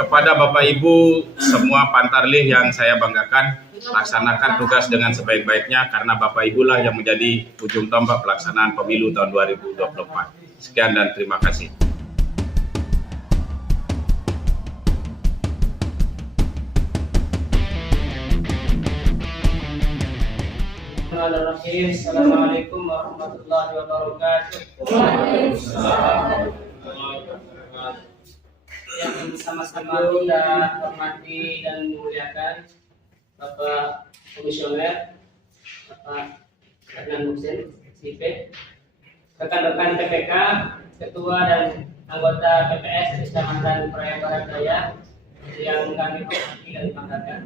Kepada Bapak Ibu semua Pantarlih yang saya banggakan, laksanakan tugas dengan sebaik-baiknya karena Bapak Ibulah yang menjadi ujung tombak pelaksanaan pemilu tahun 2024. Sekian dan terima kasih. Assalamualaikum warahmatullahi wabarakatuh. Yang sama-sama kita hormati dan memuliakan Bapak Komisioner, Bapak Adnan Muhsin, SIP, rekan-rekan PPK, Ketua dan anggota PPS Kecamatan Praia Barat Daya yang kami hormati dan banggakan.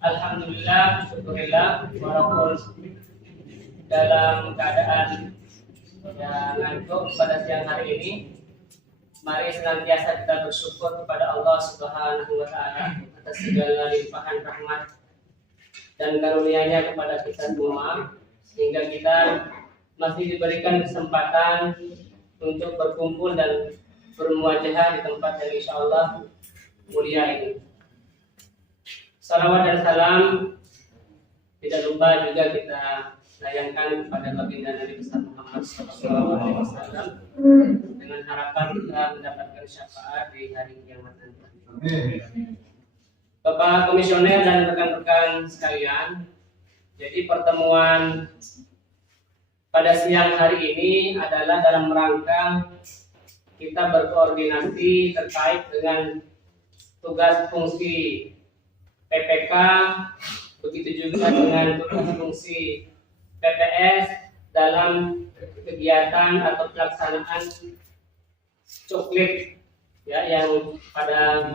Alhamdulillah, syukurillah, walaupun dalam keadaan yang ngantuk pada siang hari ini, mari senantiasa kita bersyukur kepada Allah Subhanahu wa Ta'ala atas segala limpahan rahmat dan karunia-Nya kepada kita semua, sehingga kita masih diberikan kesempatan untuk berkumpul dan bermuajahah di tempat yang insya Allah mulia ini. Salawat dan salam tidak lupa juga kita layangkan kepada baginda Nabi besar Muhammad SAW dengan harapan kita mendapatkan syafaat di hari kiamat nanti. Bapak Komisioner dan rekan-rekan sekalian, jadi pertemuan pada siang hari ini adalah dalam rangka kita berkoordinasi terkait dengan tugas fungsi PPK, begitu juga dengan tugas fungsi PPS dalam kegiatan atau pelaksanaan coklit ya, yang pada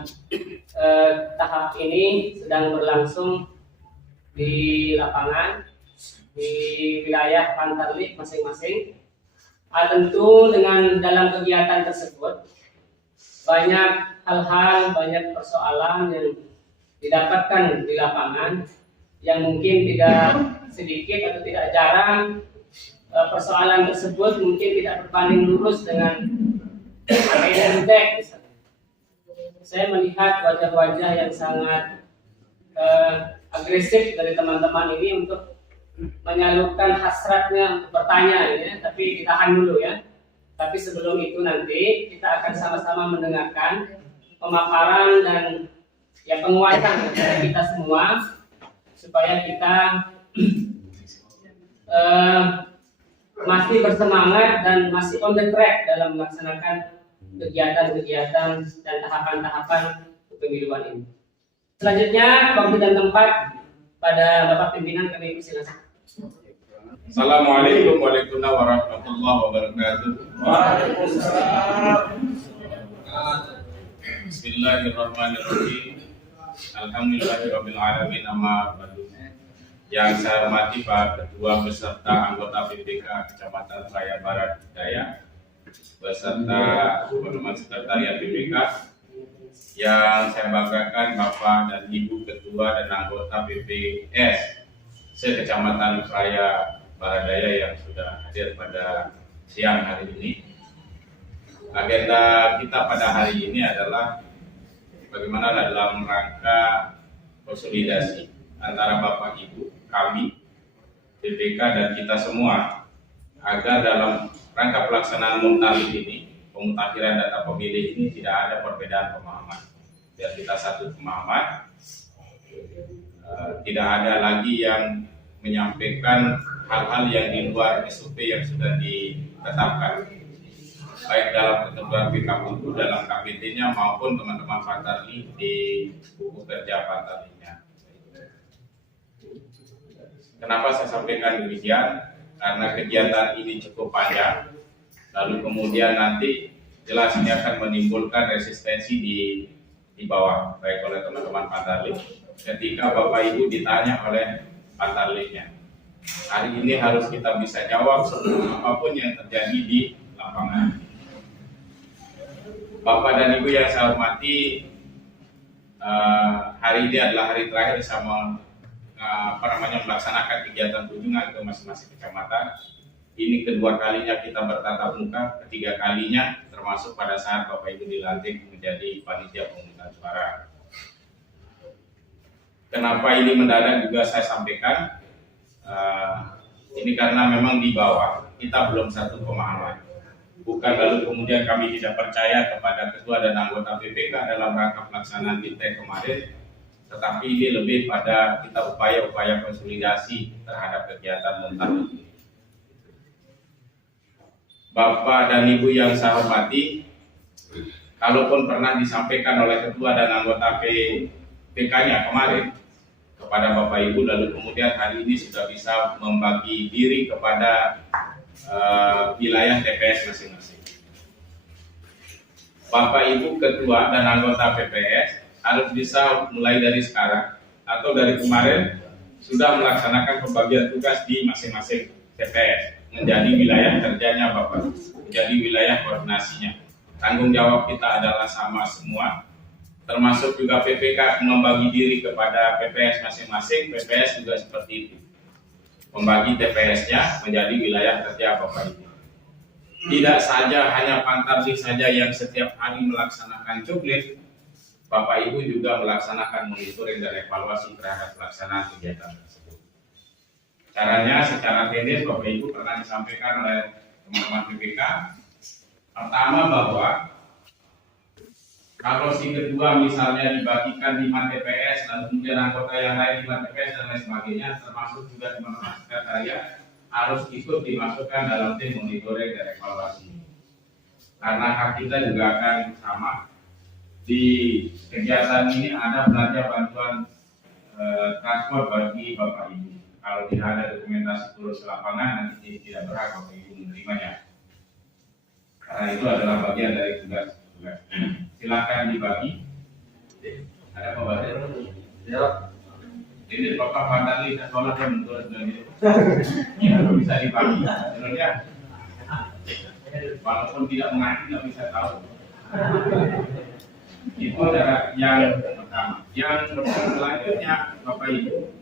tahap ini sedang berlangsung di lapangan di wilayah Pantarlih masing-masing. Tentu dengan dalam kegiatan tersebut banyak hal-hal, banyak persoalan yang didapatkan di lapangan yang mungkin tidak sedikit atau tidak jarang persoalan tersebut mungkin tidak berbanding lurus dengan agenda tek. Saya melihat wajah-wajah yang sangat agresif dari teman-teman ini untuk menyalurkan hasratnya untuk bertanya ya, tapi ditahan dulu ya. Tapi sebelum itu nanti kita akan sama-sama mendengarkan pemaparan dan ya penguatan kepada kita semua supaya kita masih bersemangat dan masih on the track dalam melaksanakan kegiatan-kegiatan dan tahapan-tahapan kepemiluan ini. Selanjutnya waktu dan tempat pada Bapak Pimpinan kami persilakan. Assalamualaikum warahmatullahi wabarakatuh. Waalaikumsalam. Bismillahirrahmanirrahim. Alhamdulillahirabbil alamin, amma ba'du. Yang saya hormati Pak Ketua beserta anggota PPK Kecamatan Praia Barat Daya beserta teman-teman sekretariat PPK, yang saya banggakan Bapak dan Ibu Ketua dan anggota PPS se-Kecamatan Praia Barat Daya yang sudah hadir pada siang hari ini. Agenda kita pada hari ini adalah bagaimana dalam rangka konsolidasi antara Bapak Ibu, kami, PPK dan kita semua, agar dalam rangka pelaksanaan muktamar ini, pemutakhiran data pemilih ini tidak ada perbedaan pemahaman. Biar kita satu pemahaman, tidak ada lagi yang menyampaikan hal-hal yang di luar SOP yang sudah ditetapkan, baik dalam ketentuan PKPU, dalam KPT-nya maupun teman-teman Pantarlih di buku kerja Pantarlihnya. Kenapa saya sampaikan demikian? Karena kegiatan ini cukup panjang, lalu kemudian nanti jelas ini akan menimbulkan resistensi di bawah, baik oleh teman-teman Pantarlih ketika Bapak Ibu ditanya oleh Pantarlihnya. Hari ini harus kita bisa jawab sebelum apapun yang terjadi di lapangan. Bapak dan Ibu yang saya hormati, hari ini adalah hari terakhir sama melaksanakan kegiatan kunjungan ke masing-masing kecamatan. Ini kedua kalinya kita bertatap muka, ketiga kalinya termasuk pada saat Bapak Ibu dilantik menjadi panitia pemungutan suara. Kenapa ini mendadak juga saya sampaikan, ini karena memang di bawah kita belum satu pemahaman. Bukan lalu kemudian kami tidak percaya kepada ketua dan anggota PPK dalam rangka pelaksanaan Bintek kemarin, tetapi ini lebih pada kita upaya-upaya konsolidasi terhadap kegiatan Montar. Bapak dan Ibu yang saya hormati, kalaupun pernah disampaikan oleh ketua dan anggota PPK-nya kemarin kepada Bapak Ibu, lalu kemudian hari ini sudah bisa membagi diri kepada wilayah TPS masing-masing. Bapak Ibu ketua dan anggota PPS harus bisa mulai dari sekarang atau dari kemarin sudah melaksanakan pembagian tugas di masing-masing TPS menjadi wilayah kerjanya Bapak, menjadi wilayah koordinasinya. Tanggung jawab kita adalah sama semua, termasuk juga PPK membagi diri kepada PPS masing-masing. PPS juga seperti itu, membagi TPS-nya menjadi wilayah kerja Bapak Ibu. Tidak saja hanya Pantarlih saja yang setiap hari melaksanakan coklit, Bapak Ibu juga melaksanakan monitoring dan evaluasi terhadap pelaksanaan kegiatan tersebut. Caranya secara teknis Bapak Ibu pernah disampaikan oleh teman-teman PPK. Pertama, bahwa kalau si ketua misalnya dibagikan 5 TPS, lalu kemudian anggota yang lain 5 TPS dan lain sebagainya, termasuk juga teman-teman sekretariat, harus ikut dimasukkan dalam tim monitoring dan evaluasi. Karena hak kita juga akan sama. Di kegiatan ini ada belanja bantuan transport bagi Bapak Ibu. Kalau tidak ada dokumentasi turun ke lapangan, nanti tidak berhak Bapak Ibu menerimanya. Karena itu adalah bagian dari tugas. Silakan dibagi. Ada pembahasan? Ya. Ini Bapak Pantarlih sekolah kan menurut ini. Ya, bisa dibagi. Sebenarnya, walaupun tidak mengaji, tidak bisa tahu. Itu adalah yang pertama. Yang selanjutnya, Bapak Ibu,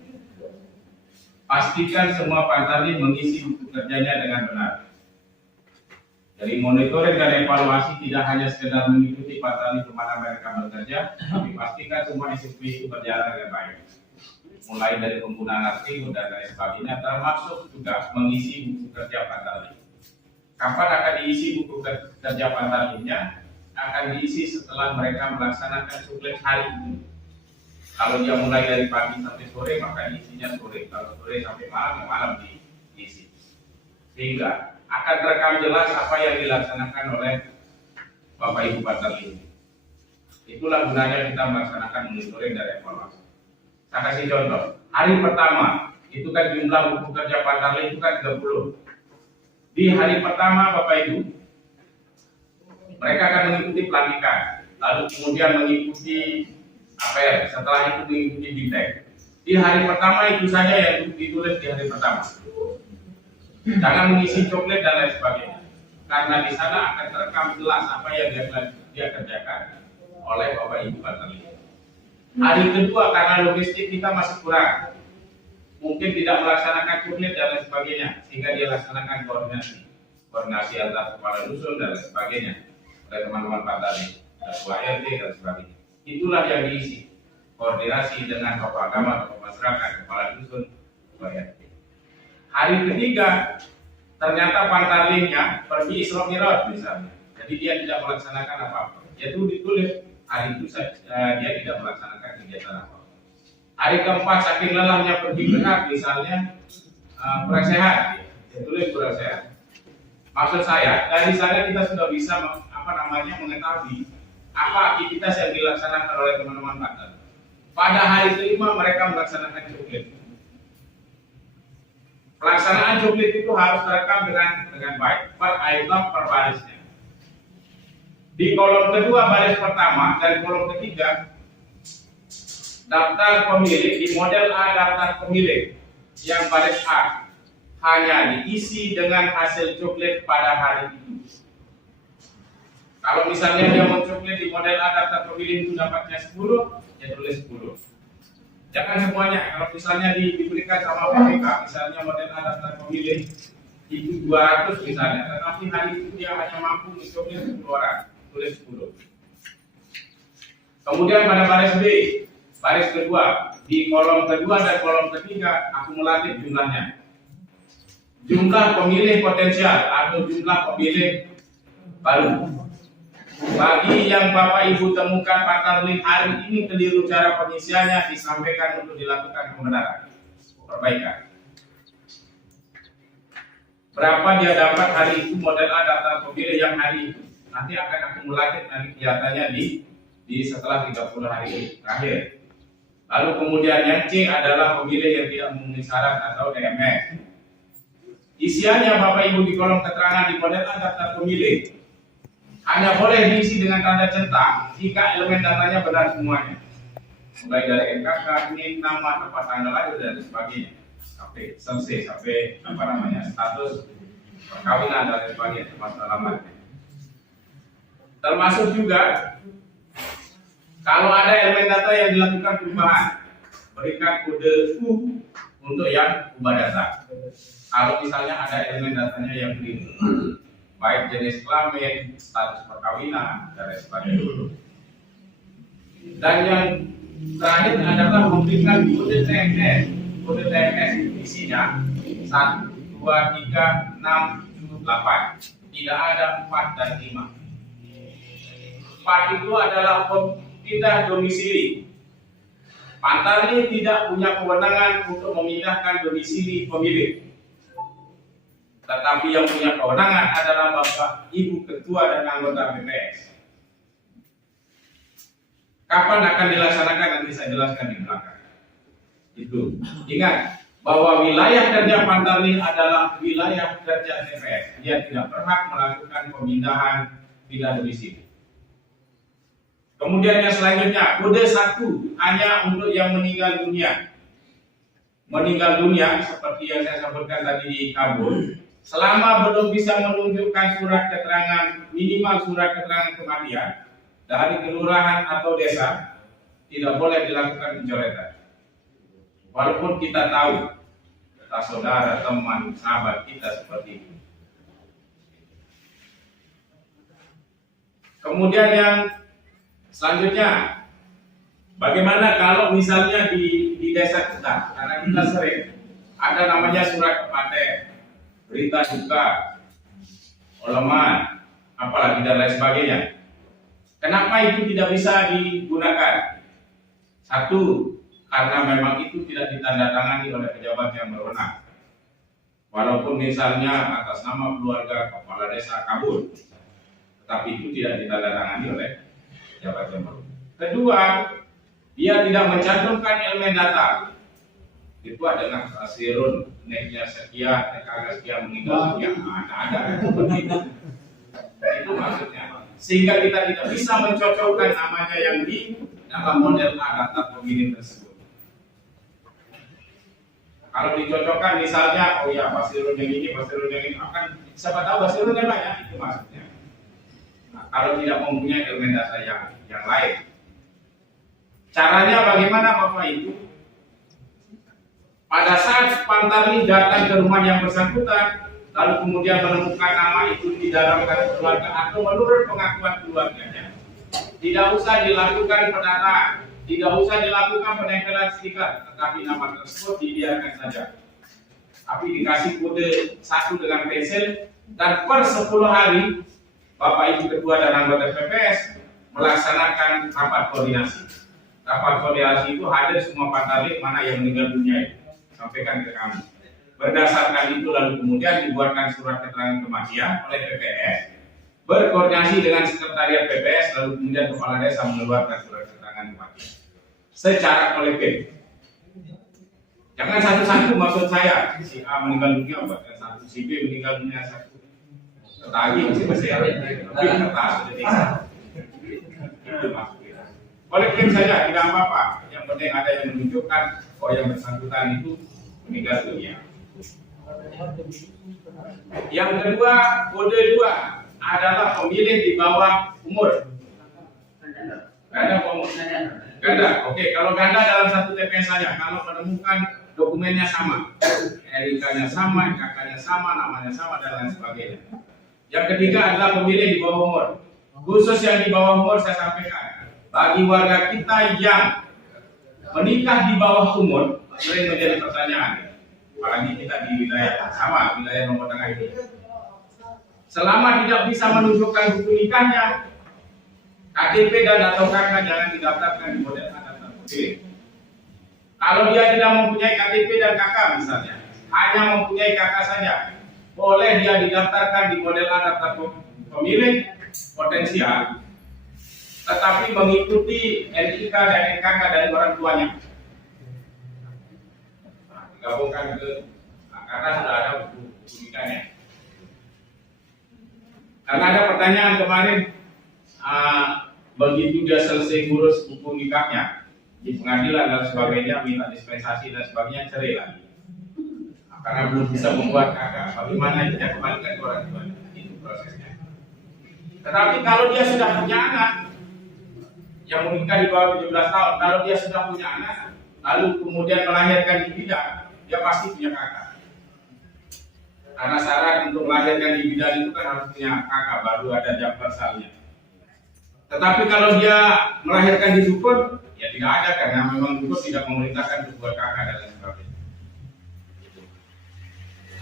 pastikan semua Pantarlih mengisi buku kerjanya dengan benar. Dari monitoring dan evaluasi tidak hanya sekedar mengikuti Pantarlih kemana mereka bekerja, tapi pastikan semua SOP itu berjalan dengan baik. Mulai dari penggunaan artikel dan lain sebagainya, termasuk juga mengisi buku kerja Pantarlih. Kapan akan diisi buku kerja Pantarlihnya? Akan diisi setelah mereka melaksanakan coklit hari itu. Kalau dia mulai dari pagi sampai sore, maka isinya sore. Kalau sore sampai malam, malam diisi. Sehingga akan terekam jelas apa yang dilaksanakan oleh Bapak Ibu Pantarlih. Itulah gunanya kita melaksanakan monitoring dan evaluasi. Saya kasih contoh. Hari pertama, itu kan jumlah buku kerja Pantarlih itu kan 30. Di hari pertama Bapak Ibu, mereka akan mengikuti pelantikan, lalu kemudian mengikuti APR, setelah itu mengikuti Bintek. Di hari pertama itu saja yang ditulis di hari pertama. Jangan mengisi coklat dan lain sebagainya, karena di sana akan terekam jelas apa yang dia kerjakan oleh Bapak Ibu Pantarlih. Hari kedua karena logistik kita masih kurang, mungkin tidak melaksanakan coklat dan lain sebagainya, sehingga dia laksanakan koordinasi antar kepala dusun dan lain sebagainya oleh teman-teman Pantarlih, ketua RT dan sebagainya. Itulah yang diisi, koordinasi dengan tokoh agama, tokoh masyarakat, kepala dusun, ketua RT. Hari ketiga ternyata Pantarlihnya pergi Isra Mi'raj misalnya, jadi dia tidak melaksanakan apa-apa. Yaitu ditulis hari itu dia tidak melaksanakan kegiatan apa-apa. Hari keempat saking lelahnya pergi benar, misalnya kurang sehat, ditulis kurang sehat. Maksud saya dari sana kita sudah bisa mengetahui apa aktivitas yang dilaksanakan oleh teman-teman Pantarlih. Pada hari kelima mereka melaksanakan coklit. Pelaksanaan coklit itu harus terekam dengan baik, per item per barisnya. Di kolom kedua baris pertama dan kolom ketiga, daftar pemilih di model A, daftar pemilih yang baris A hanya diisi dengan hasil coklit pada hari itu. Kalau misalnya dia mau coklit di model A, daftar pemilih itu dapatnya 10, ya tulis 10. Jangan semuanya. Kalau misalnya diberikan sama PPK, misalnya model A daftar pemilih itu 200 misalnya, tetapi hari itu dia hanya mampu mencoblos 10 orang, tulis 10. Kemudian pada baris B, baris kedua, di kolom kedua dan kolom ketiga akumulatif jumlahnya. Jumlah pemilih potensial atau jumlah pemilih baru. Bagi yang Bapak Ibu temukan Pantarlih hari ini keliru cara pengisiannya, disampaikan untuk dilakukan pembenaran, perbaikan. Berapa dia dapat hari itu model A daftar pemilih yang hari itu. Nanti akan akumulatif, nanti kelihatannya di setelah 30 hari terakhir. Lalu kemudian yang C adalah pemilih yang tidak memenuhi syarat atau DMS. Isiannya Bapak Ibu di kolom keterangan di model A daftar pemilih hanya boleh diisi dengan tanda centang jika elemen datanya benar semuanya, mulai dari NKK, NIK, nama, tempat tanggal lahir dan sebagainya, sampai selesai, sampai status perkawinan dan sebagainya, termasuk alamatnya. Termasuk juga kalau ada elemen data yang dilakukan perubahan, berikan kode U untuk yang ubah data. Kalau misalnya ada elemen datanya yang keliru, baik jenis kelamin, status perkawinan, dan sebagainya. Dan yang terakhir adalah memberikan kode TMS. Kode TMS isinya 1, 2, 3, 6, 7, 8. Tidak ada 4 dan 5. 4 itu adalah pindah domisili. Pantarlih tidak punya kewenangan untuk memindahkan domisili pemilih. Tetapi yang punya kewenangan adalah Bapak Ibu Ketua dan anggota BPS. Kapan akan dilaksanakan nanti saya jelaskan di belakang. Itu. Ingat bahwa wilayah kerja Pantarlih adalah wilayah kerja TPS. Dia tidak berhak melakukan pemindahan pindah domisili. Kemudian yang selanjutnya, kode 1 hanya untuk yang meninggal dunia. Meninggal dunia seperti yang saya sebutkan tadi di Kabul, selama belum bisa menunjukkan surat keterangan, minimal surat keterangan kematian dari kelurahan atau desa, tidak boleh dilakukan pencoretan. Walaupun kita tahu, kita saudara, teman, sahabat kita seperti itu. Kemudian yang selanjutnya, bagaimana kalau misalnya di desa kita, karena kita sering ada namanya surat kepaten, berita duka, oleman, apalagi dan lain sebagainya. Kenapa itu tidak bisa digunakan? 1, karena memang itu tidak ditandatangani oleh pejabat yang berwenang. Walaupun misalnya atas nama keluarga kepala desa Kabul, tetapi itu tidak ditandatangani oleh pejabat yang berwenang. Kedua, dia tidak mencantumkan elemen data. Itu adalah Asirun, neknya sekian, TKG sekian meninggal dunia, ada seperti itu. Itu maksudnya. Sehingga kita tidak bisa mencocokkan namanya yang di dalam model A data pemilih tersebut. Kalau dicocokkan misalnya, oh ya Basirun yang ini, Basirun yang ini, akan siapa tahu Basirun yang banyak, itu maksudnya. Nah, kalau tidak mempunyai elemen data yang lain. Caranya bagaimana Bapak Ibu? Pada saat Pantarlih datang ke rumah yang bersangkutan, lalu kemudian menemukan nama itu di dalam kartu keluarga atau menurut pengakuan keluarganya, tidak usah dilakukan pendataan, tidak usah dilakukan penempelan stiker, tetapi nama tersebut dibiarkan saja. Tapi dikasih kode 1 dengan pensil, dan per 10 hari Bapak Ibu Ketua dan anggota PPS melaksanakan rapat koordinasi. Rapat koordinasi itu hadir semua Pantarlih mana yang meninggal dunia itu. Sampaikan ke kami. Berdasarkan itu lalu kemudian dibuatkan surat keterangan kematian oleh PPS, berkoordinasi dengan sekretariat PPS, lalu kemudian kepala desa mengeluarkan surat keterangan kematian secara kolektif. Jangan satu-satu, maksud saya si A meninggal dunia buatkan 1, si B meninggal dunia 1. Tetapi masih besar, lebih kertas jadi itu maksudnya. Kolektif saja tidak apa-apa. Yang penting ada yang menunjukkan bahwa yang bersangkutan itu meninggal dunia. Yang kedua, kode 2 adalah pemilih di bawah umur. Ganda umur. Ganda. Oke, kalau ganda dalam satu TPS saja, kalau menemukan dokumennya sama, NIK-nya sama, KK-nya kependudukannya sama, namanya sama, dan lain sebagainya. Yang ketiga adalah pemilih di bawah umur. Khusus yang di bawah umur saya sampaikan, bagi warga kita yang menikah di bawah umur sering menjadi pertanyaan, apalagi kita di wilayah sama, wilayah Lombok Tengah ini. Selama tidak bisa menunjukkan buku nikahnya, KTP dan atau KK jangan didaftarkan di model anak terpilih. Kalau dia tidak mempunyai KTP dan KK misalnya, hanya mempunyai KK saja, boleh dia didaftarkan di model anak pemilih potensial, tetapi mengikuti NIK dan NKK dari orang tuanya. Digabungkan karena sudah ada buku nikahnya. Karena ada pertanyaan kemarin, begitu dia selesai ngurus buku nikahnya di pengadilan dan sebagainya, minta dispensasi dan sebagainya, cerai lagi. Karena belum bisa membuat kakak, bagaimana dia kembalikan ke orang tuanya, itu prosesnya. Tetapi kalau dia sudah punya anak yang menikah di bawah 17 tahun, kalau dia sudah punya anak, lalu kemudian melahirkan di bidan, dia pasti punya kakak. Karena syarat untuk melahirkan di bidan itu kan harus punya kakak, baru ada jam bersalnya. Tetapi kalau dia melahirkan di dukun, ya tidak ada, karena memang dukun tidak memerintahkan untuk buat kakak dan lain sebagainya.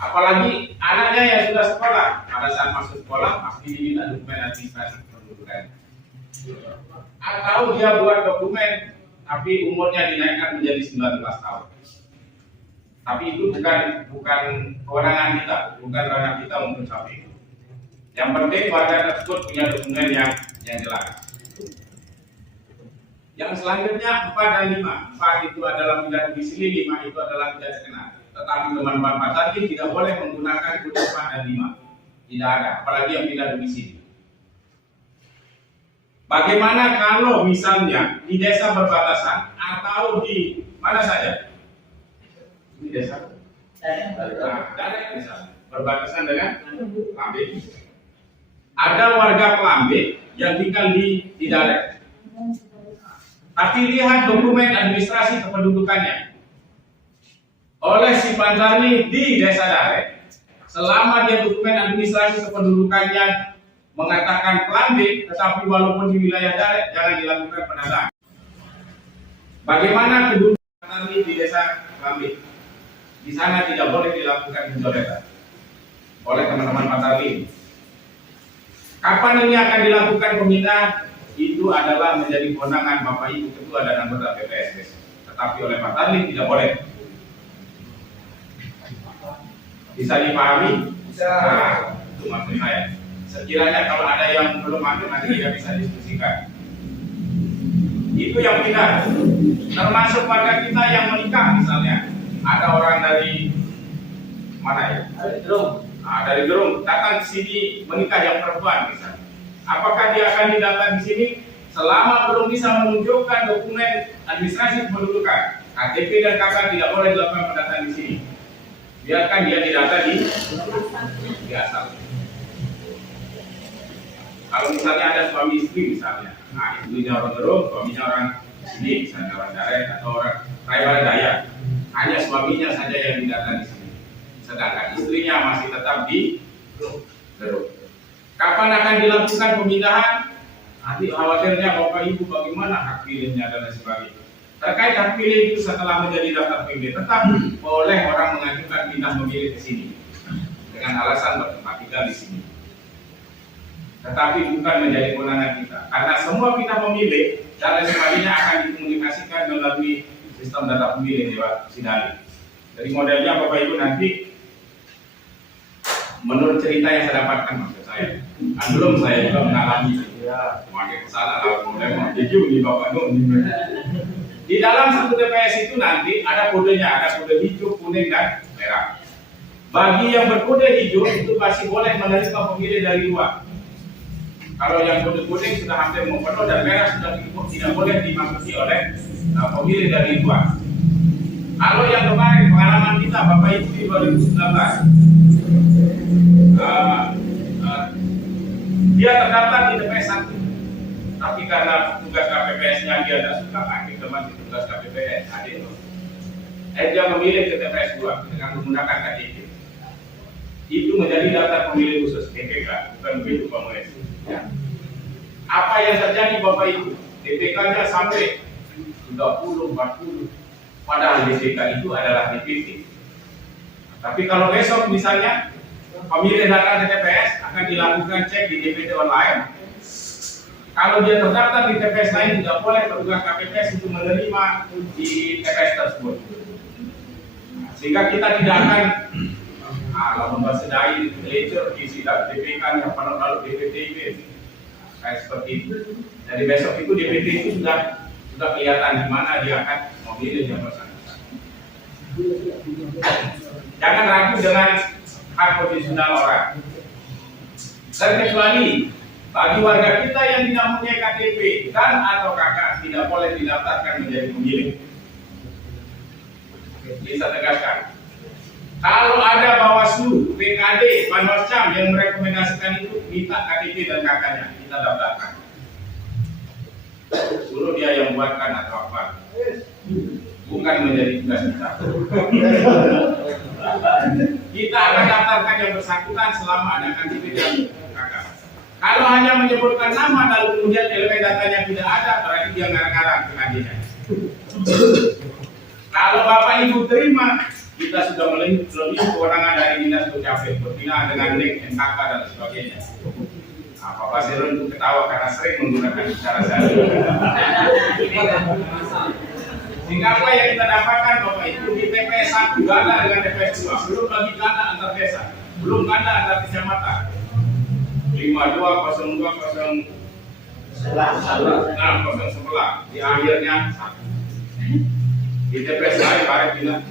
Apalagi anaknya yang sudah sekolah, pada saat masuk sekolah pasti diminta dokumen administrasi kependudukan. Atau dia buat dokumen, tapi umurnya dinaikkan menjadi 19 tahun. Tapi itu bukan kewenangan kita, bukan ranah kita untuk sampai itu. Yang penting warga tersebut punya dokumen yang jelas. Yang selanjutnya 4 dan 5. 4 itu adalah tidak domisili, 5 itu adalah tidak dikenal. Tetapi teman-teman Pasarkin tidak boleh menggunakan kode 4 dan 5. Tidak ada, apalagi yang tidak domisili. Bagaimana kalau misalnya di desa berbatasan atau di mana saja? Di desa? Daerah misalnya, berbatasan dengan Pelambe. Ada warga Pelambe yang tinggal di daerah. Tapi lihat dokumen administrasi kependudukannya oleh si Pantarni di desa Dare. Selama dia dokumen administrasi kependudukannya mengatakan Pelambe, tetapi walaupun di wilayah Dare jangan dilakukan pendataan. Bagaimana kedudukan Pantarni di desa Pelambe? Di sana tidak boleh dilakukan pencoretan oleh teman-teman Pantarni. Kapan ini akan dilakukan pemindahan? Itu adalah menjadi kewenangan Bapak Ibu Ketua dan anggota PPS. Tetapi oleh Pak Tarli tidak boleh. Bisa dipahami? Bisa. Nah, itu maksud saya. Sekiranya kalau ada yang belum masuk nanti kita bisa diskusikan. Itu yang kita. Termasuk warga kita yang menikah misalnya. Ada orang dari mana ya? Dari Gerung. Dari Gerung datang ke sini menikah yang perempuan misalnya. Apakah dia akan didata di sini selama belum bisa menunjukkan dokumen administrasi kependudukan? KTP dan KK tidak boleh dilakukan pendataan di sini. Biarkan dia didata di asal. Kalau misalnya ada suami istri misalnya, nah istrinya orang Gerung, suaminya orang sini, misalnya orang Darat atau orang Raya Daya, hanya suaminya saja yang didata di sini. Sedangkan istrinya masih tetap di Gerung. Kapan akan dilakukan pemindahan? Nanti khawatirnya Bapak Ibu bagaimana hak pilihnya dan lain sebagainya. Terkait hak pilih itu setelah menjadi daftar pemilih, tetap boleh orang mengajukan pindah memilih ke sini dengan alasan bertempat tinggal di sini. Tetapi bukan menjadi kewenangan kita, karena semua pindah memilih dan lain sebagainya akan dikomunikasikan melalui sistem data pemilih lewat Sidali. Dari modelnya Bapak Ibu nanti menurut cerita yang saya dapatkan maksud saya, belum saya juga mengalami memakai kesalahan kalau kemudian mau jadi ini Bapak Nur. Di dalam satu TPS itu nanti ada kodenya, ada kode hijau, kuning dan merah. Bagi yang berkode hijau itu masih boleh menerima pemilih dari luar. Kalau yang kode kuning sudah hampir mau penuh dan merah sudah tidak boleh dimasuki oleh pemilih dari luar. Kalau yang kemarin pengalaman kita Bapak Ibu di 2019 dia terdaftar di TPS 1, tapi karena tugas KPPS-nya dia tidak suka, akhirnya teman di tugas KPPS hadir. Dia memilih ke TPS 2 dengan menggunakan KTP. itu menjadi daftar pemilih khusus DPK, bukan begitu Pak Mues. Ya. Apa yang terjadi Bapak Ibu? DPK-nya sampai 30, 40, padahal DPK itu adalah DPT. Tapi kalau besok misalnya pemilih datang ke TPS akan dilakukan cek di DPT online. Kalau dia terdaftar di TPS lain tidak boleh petugas KPPS untuk menerima di TPS tersebut. Sehingga kita tidak akan membasedai lecture di sidang DPK-nya pada lalu DPT kayak seperti itu. Jadi besok itu DPT itu sudah kelihatan di mana dia akan memilih yang bersangkutan. Jangan ragu dengan hak konstitusional orang. Terkecuali bagi warga kita yang tidak mempunyai KTP dan atau KK tidak boleh didaftarkan menjadi pemilih. Bisa tegaskan. Kalau ada Bawaslu, PKD, Panwascam yang merekomendasikan itu, minta KTP dan KK-nya kita daftarkan. Suruh dia yang buatkan atau apa, bukan menjadi tugas kita. Kita akan daftarkan yang bersangkutan selama ada KTP dan KK. Kalau hanya menyebutkan nama lalu kemudian elemen datanya tidak ada, berarti dia ngarang-ngarang PKD-nya. Kalau Bapak Ibu terima, kita sudah melebihi kewenangan dari Dinas Dukcapil berbinaan dengan link NKK dan sebagainya. Nah, Pak Basir itu ketawa karena sering menggunakan cara saya. Sehingga apa yang kita dapatkan Bapak Ibu di TPS 1 ganda dengan TPS 2, belum lagi ganda antar desa, belum ganda antar kecamatan. 52, 02, 011 di akhirnya 1. Di TPS lain bareng bilang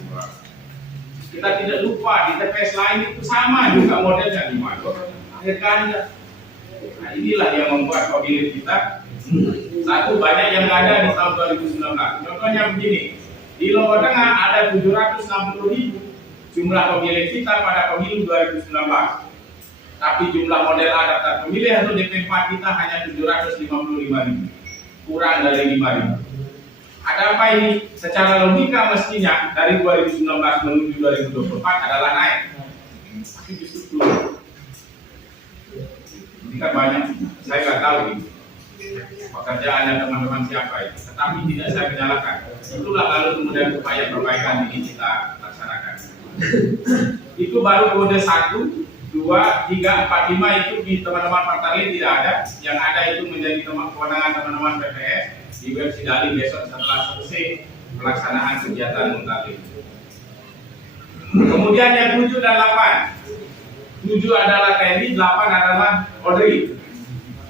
kita tidak lupa di TPS lain itu sama juga modelnya di mana akhir ganda. Nah, inilah yang membuat pemilih kita satu banyak yang ada di tahun 2019. Contohnya begini, di Lombok Tengah ada 760.000 jumlah pemilih kita pada pemilu 2019. Tapi jumlah model daftar pemilih atau DP4 kita hanya 755.000, kurang dari 5.000. Ada apa ini? Secara logika mestinya dari 2019 menuju 2024 adalah naik. Tapi justru turun. Ini kan banyak, saya nggak tahu ini pekerjaannya teman-teman siapa itu. Tetapi tidak saya menyalahkan. Itulah lalu kemudian upaya perbaikan ini kita laksanakan. Itu baru kode 1, 2, 3, 4, 5 itu di teman-teman Partai tidak ada. Yang ada itu menjadi kewenangan teman-teman PPS. Di web Sidali besok setelah selesai pelaksanaan kegiatan muntalim. Kemudian yang 7 dan 8. 7 adalah TNI, 8 adalah Polri.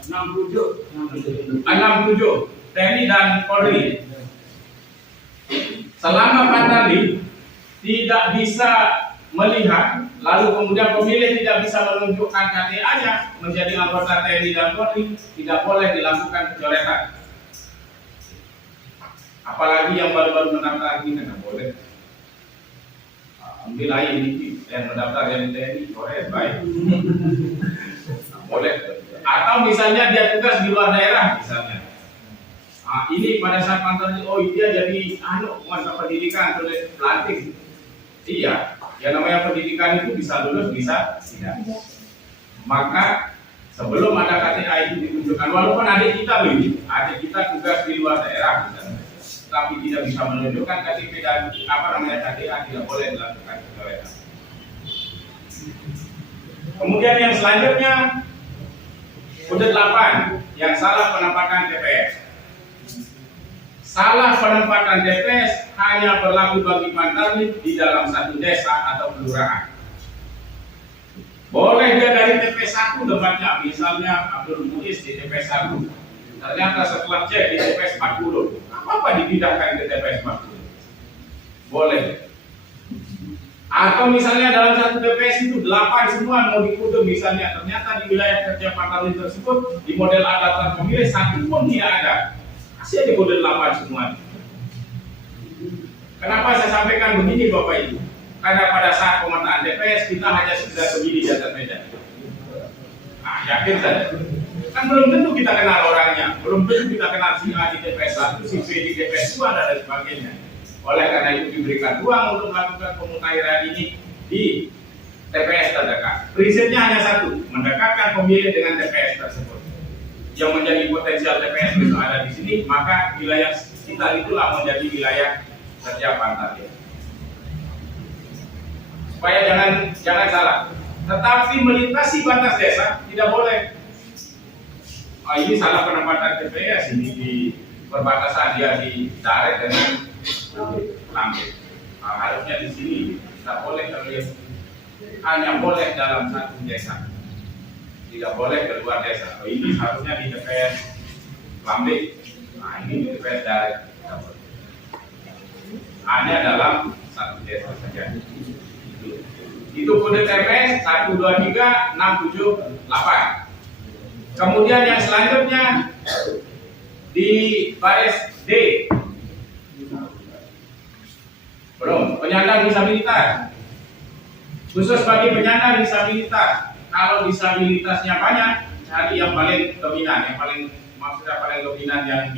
67 TNI dan Polri. Selama Pandali tidak bisa melihat, lalu kemudian pemilih tidak bisa menunjukkan KTA-nya menjadi anggota TNI dan Polri, tidak boleh dilakukan pencoretan. Apalagi yang baru-baru mendaftar ini tidak boleh. Ambil aja ini yang mendaftar yang TNI, boleh baik. Boleh. Atau misalnya dia tugas di luar daerah misalnya. Nah, ini pada saat kantor dia jadi masa pendidikan tulis pelantik. Iya, yang namanya pendidikan itu bisa lulus bisa tidak. Maka sebelum ada KTA itu ditunjukkan, walaupun adik kita tugas di luar daerah misalnya, tapi tidak bisa menunjukkan KTP dan KTA tidak boleh dilakukan pencoretan. Kemudian yang selanjutnya kode 8 yang salah penempatan TPS. Salah penempatan TPS hanya berlaku bagi Pantarlih di dalam satu desa atau kelurahan. Boleh dia dari TPS 1 tempatnya, misalnya Abdul Muiz di TPS 1. Ternyata setelah cek di TPS 40, apa dipindahkan ke TPS 40? Boleh. Atau misalnya dalam satu TPS itu 8 semua mau dikode misalnya, ternyata di wilayah kerja Pantarlih tersebut di model daftar pemilih 1 pun tidak ada. Kasih di kode 8 semua. Kenapa saya sampaikan begini Bapak Ibu? Karena pada saat pemetaan TPS kita hanya sekedar begini di atas meja. Nah, yakin saja. Kan belum tentu kita kenal orangnya, belum tentu kita kenal si A di TPS 1, si B di TPS 2 dan sebagainya. Oleh karena itu diberikan ruang untuk melakukan pemutahiran ini di TPS terdekat. Prinsipnya hanya satu, mendekatkan pemilih dengan TPS tersebut. Yang menjadi potensial TPS itu ada di sini, maka wilayah sekitar itulah menjadi wilayah kerja pantarnya. Supaya jangan salah. Tetapi melintasi batas desa tidak boleh. Ini salah penempatan TPS, ini di perbatasan dia di Daret dengan Langit. Harusnya di sini tidak boleh terlihat, hanya boleh dalam satu desa, tidak boleh keluar desa. Ini harusnya di TPS Langit. Nah, ini di TPS Daret tidak boleh. Hanya dalam satu desa saja. Itu kode TPS 1, 2, 3, 6, 7, 8. Kemudian yang selanjutnya di baris D, belum, penyandang disabilitas. Khusus bagi penyandang disabilitas, kalau disabilitasnya banyak, cari yang paling dominan, maksudnya paling dominan yang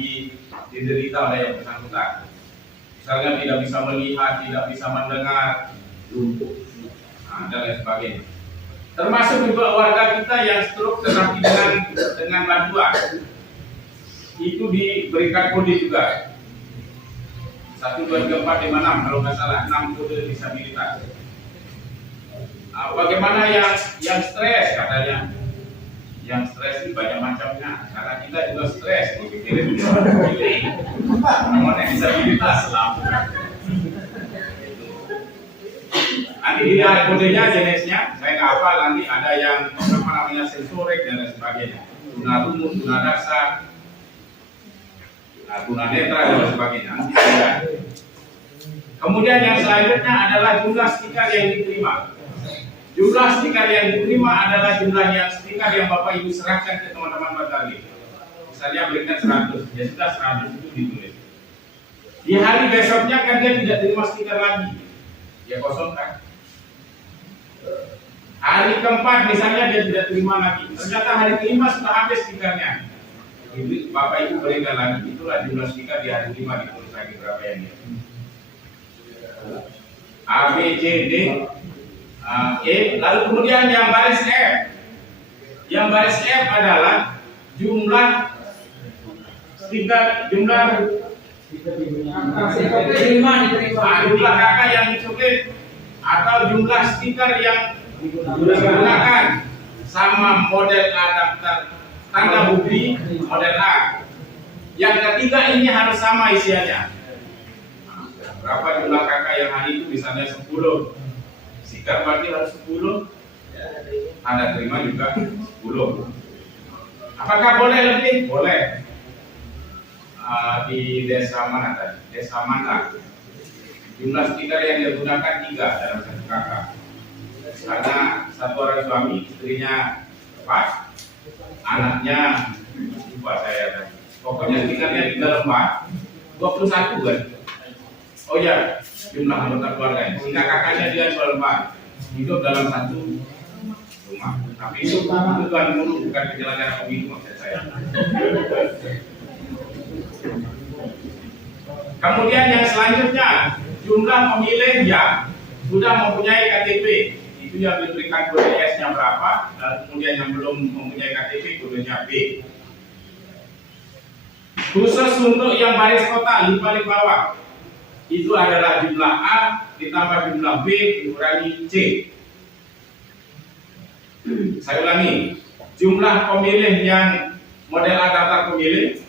diderita oleh yang bersangkutan. Misalnya tidak bisa melihat, tidak bisa mendengar, lumpuh, dan lain sebagainya. Termasuk juga warga kita yang stroke tetapi dengan bantuan, itu diberikan kode juga 1, 2, 3, 4, 5, 6 kalau nggak salah, 6 kode disabilitas. Bagaimana yang stres katanya? Yang stres ini banyak macamnya, karena kita juga stres dipikirin namanya disabilitas lah. Nanti dilihat kodenya, jenisnya, saya nggak hafal. Nanti ada yang sensorik dan lain sebagainya. Tunarungu, tunadaksa, tunanetra dan lain sebagainya. Kemudian yang selanjutnya adalah jumlah stiker yang diterima. Jumlah stiker yang diterima adalah jumlah yang stiker yang Bapak Ibu serahkan ke teman-teman batalion. Misalnya berikan 100, ya sudah 100 itu ditulis. Di hari besoknya kan dia tidak terima stiker lagi, dia kosongkan. Hari keempat misalnya dia tidak terima lagi, ternyata hari kelima sudah habis stikernya. Bapak Ibu berikan lagi, itulah jumlah stiker di hari 5 ditulis lagi berapa yang dia. A, B, C, D, E, lalu kemudian yang baris F. Yang baris F adalah jumlah stiker, jumlah kakak yang dicopet atau jumlah stiker yang digunakan sama model adapter tanda bukti model A. Yang ketiga ini harus sama isiannya. Berapa jumlah kakak yang hari itu, misalnya 10 stiker berarti harus 10, tanda terima juga 10. Apakah boleh lebih? Boleh. Di desa mana tadi? Desa Manta. Jumlah stiker yang digunakan 3 dalam satu kakak. Karena satu orang suami, istrinya 4, anaknya lupa saya. Pokoknya stikernya 3 lembar, 21 kan? Oh ya, jumlah anggota keluarga. Sehingga kakaknya dia 2 lembar, hidup dalam satu rumah. Tapi itu bukan mulu, bukan penyelenggara pemilu maksud saya. Kemudian yang selanjutnya, jumlah pemilih yang sudah mempunyai KTP, itu yang diberikan kode S-nya berapa, dan kemudian yang belum mempunyai KTP kodenya B. Khusus untuk yang baris kota di paling bawah, itu adalah jumlah A ditambah jumlah B dikurangi C. Saya ulangi, jumlah pemilih yang model A daftar pemilih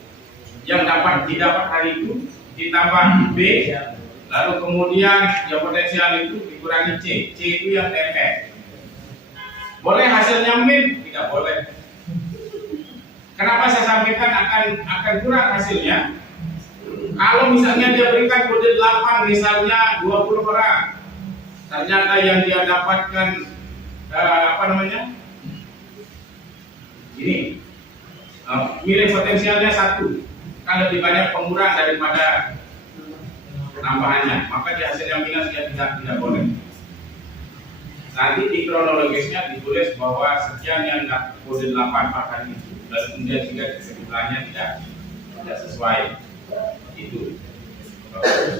yang didapat hari itu ditambah B, lalu kemudian yang potensial itu dikurangi C. C itu yang TPS. Boleh hasilnya min? Tidak boleh. Kenapa saya sampaikan akan kurang hasilnya? Kalau misalnya dia berikan kode 8, misalnya 20 orang, ternyata yang dia dapatkan ini nilai potensialnya 1, kan lebih banyak pengurang daripada tambahannya, maka di hasil yang minus dia tidak boleh. Nanti di kronologisnya ditulis bahwa sekian yang kode 8 pada hari itu, dan kemudian jika kesimpulannya tidak sesuai itu,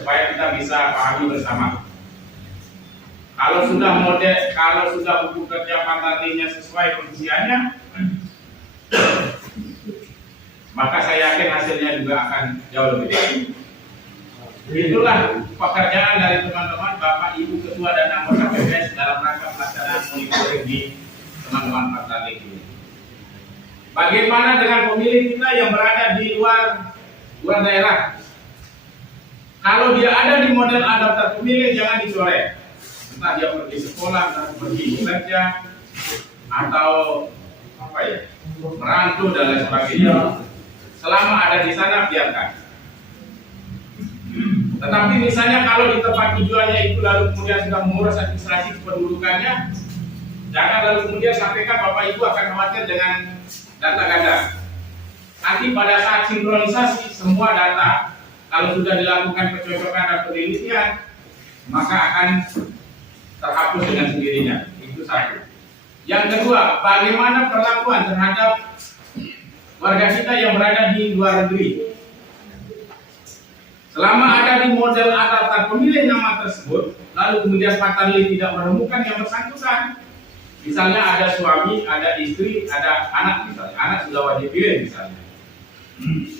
supaya kita bisa pahami bersama. kalau sudah buku kerja pantarlinya sesuai pengusiannya, maka saya yakin hasilnya juga akan jauh lebih baik. Itulah pekerjaan dari teman-teman Bapak Ibu Ketua dan anggota PPS dalam rangka pelaksanaan monitoring di teman-teman pantarlik ini. Bagaimana dengan pemilih kita yang berada di luar daerah? Kalau dia ada di model daftar pemilih, jangan dicoret. Entah dia pergi sekolah, entah pergi kerja, atau merantau dan lain sebagainya. Selama ada di sana, biarkan. Tetapi misalnya kalau di tempat tujuannya itu lalu kemudian sudah mengurus administrasi kependudukannya, jangan lalu kemudian sampaikan Bapak Ibu akan khawatir dengan data ganda. Nanti pada saat sinkronisasi semua data, kalau sudah dilakukan pencocokan dan penelitian, maka akan terhapus dengan sendirinya. Itu satu. Yang kedua, bagaimana perlakuan terhadap warga kita yang berada di luar negeri? Selama ada di model daftar pemilih nama tersebut, lalu kemudian Pantarli tidak menemukan yang bersangkutan, misalnya ada suami, ada istri, ada anak misalnya, anak sudah wajib pilih misalnya,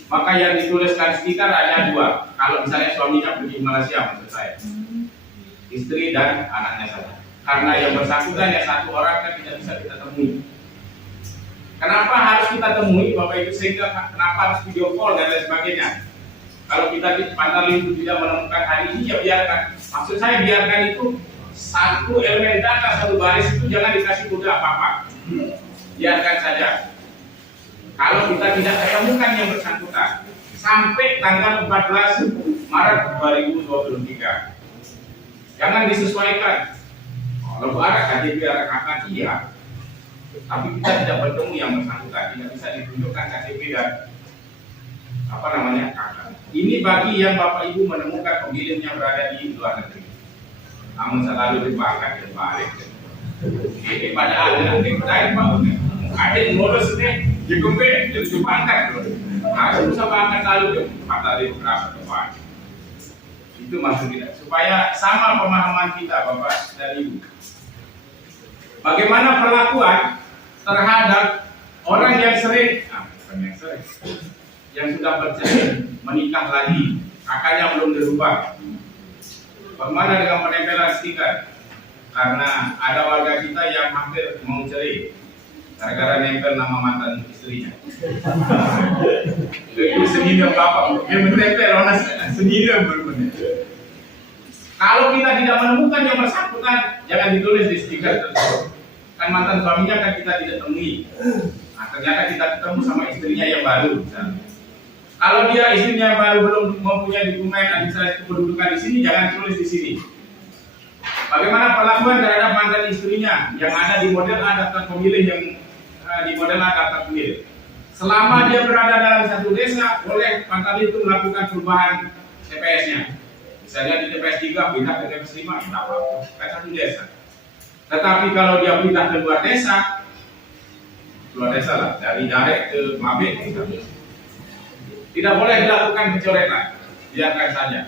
maka yang dituliskan stiker ada dua. Kalau misalnya suaminya pergi Malaysia, maksud saya, istri dan anaknya saja. Karena yang bersangkutan yang satu orang kan tidak bisa kita temui. Kenapa harus kita temui Bapak Ibu, sehingga kenapa harus video call dan lain sebagainya? Kalau kita di Pantarli itu tidak menemukan hari ini, ya biarkan. Maksud saya biarkan itu satu elemen data, satu baris itu jangan dikasih kode apa-apa. Biarkan saja. Kalau kita tidak ketemukan yang bersangkutan sampai tanggal 14 Maret 2023, jangan disesuaikan. Kalau ada KTP ada KK, iya, tapi kita tidak bertemu yang bersangkutan, tidak bisa ditunjukkan KTP dan KK. Ini bagi yang Bapak Ibu menemukan pemilihnya berada di luar negeri, namun selalu dibakar dan balik. Ini pada ada yang Pak, ada yang ngurus nih, dikumpe, dibakar. Harus bisa bangkat lalu Pantarli beberapa depan. Itu maksudnya supaya sama pemahaman kita Bapak dan Ibu. Bagaimana perlakuan terhadap orang yang sering, yang sudah bercerai, menikah lagi, kakaknya belum dirubah. Bagaimana dengan penempelan stiker? Karena ada warga kita yang hampir mau cerai gara-gara nempel nama mantan istrinya. Itu sendiri Bapak, dia menempel orang sendiri berbeda. Kalau kita tidak menemukan yang bersangkutan, jangan ditulis di stiker tersebut. Kan mantan suaminya kan kita tidak temui. Nah, ternyata kita ketemu sama istrinya yang baru misalnya. Kalau dia istrinya baru belum mempunyai dokumen administrasi kependudukan di sini, jangan tulis di sini. Bagaimana perlakuan terhadap mantan istrinya yang ada di model daftar pemilih Selama dia berada dalam satu desa, boleh Pantarli itu melakukan perubahan TPS-nya. Misalnya di TPS 3 pindah ke TPS 5, tidak apa-apa, ke satu desa. Tetapi kalau dia pindah ke luar desa lah, dari Darek ke Mabek misalnya, tidak boleh dilakukan pencoretan, biarkan saja.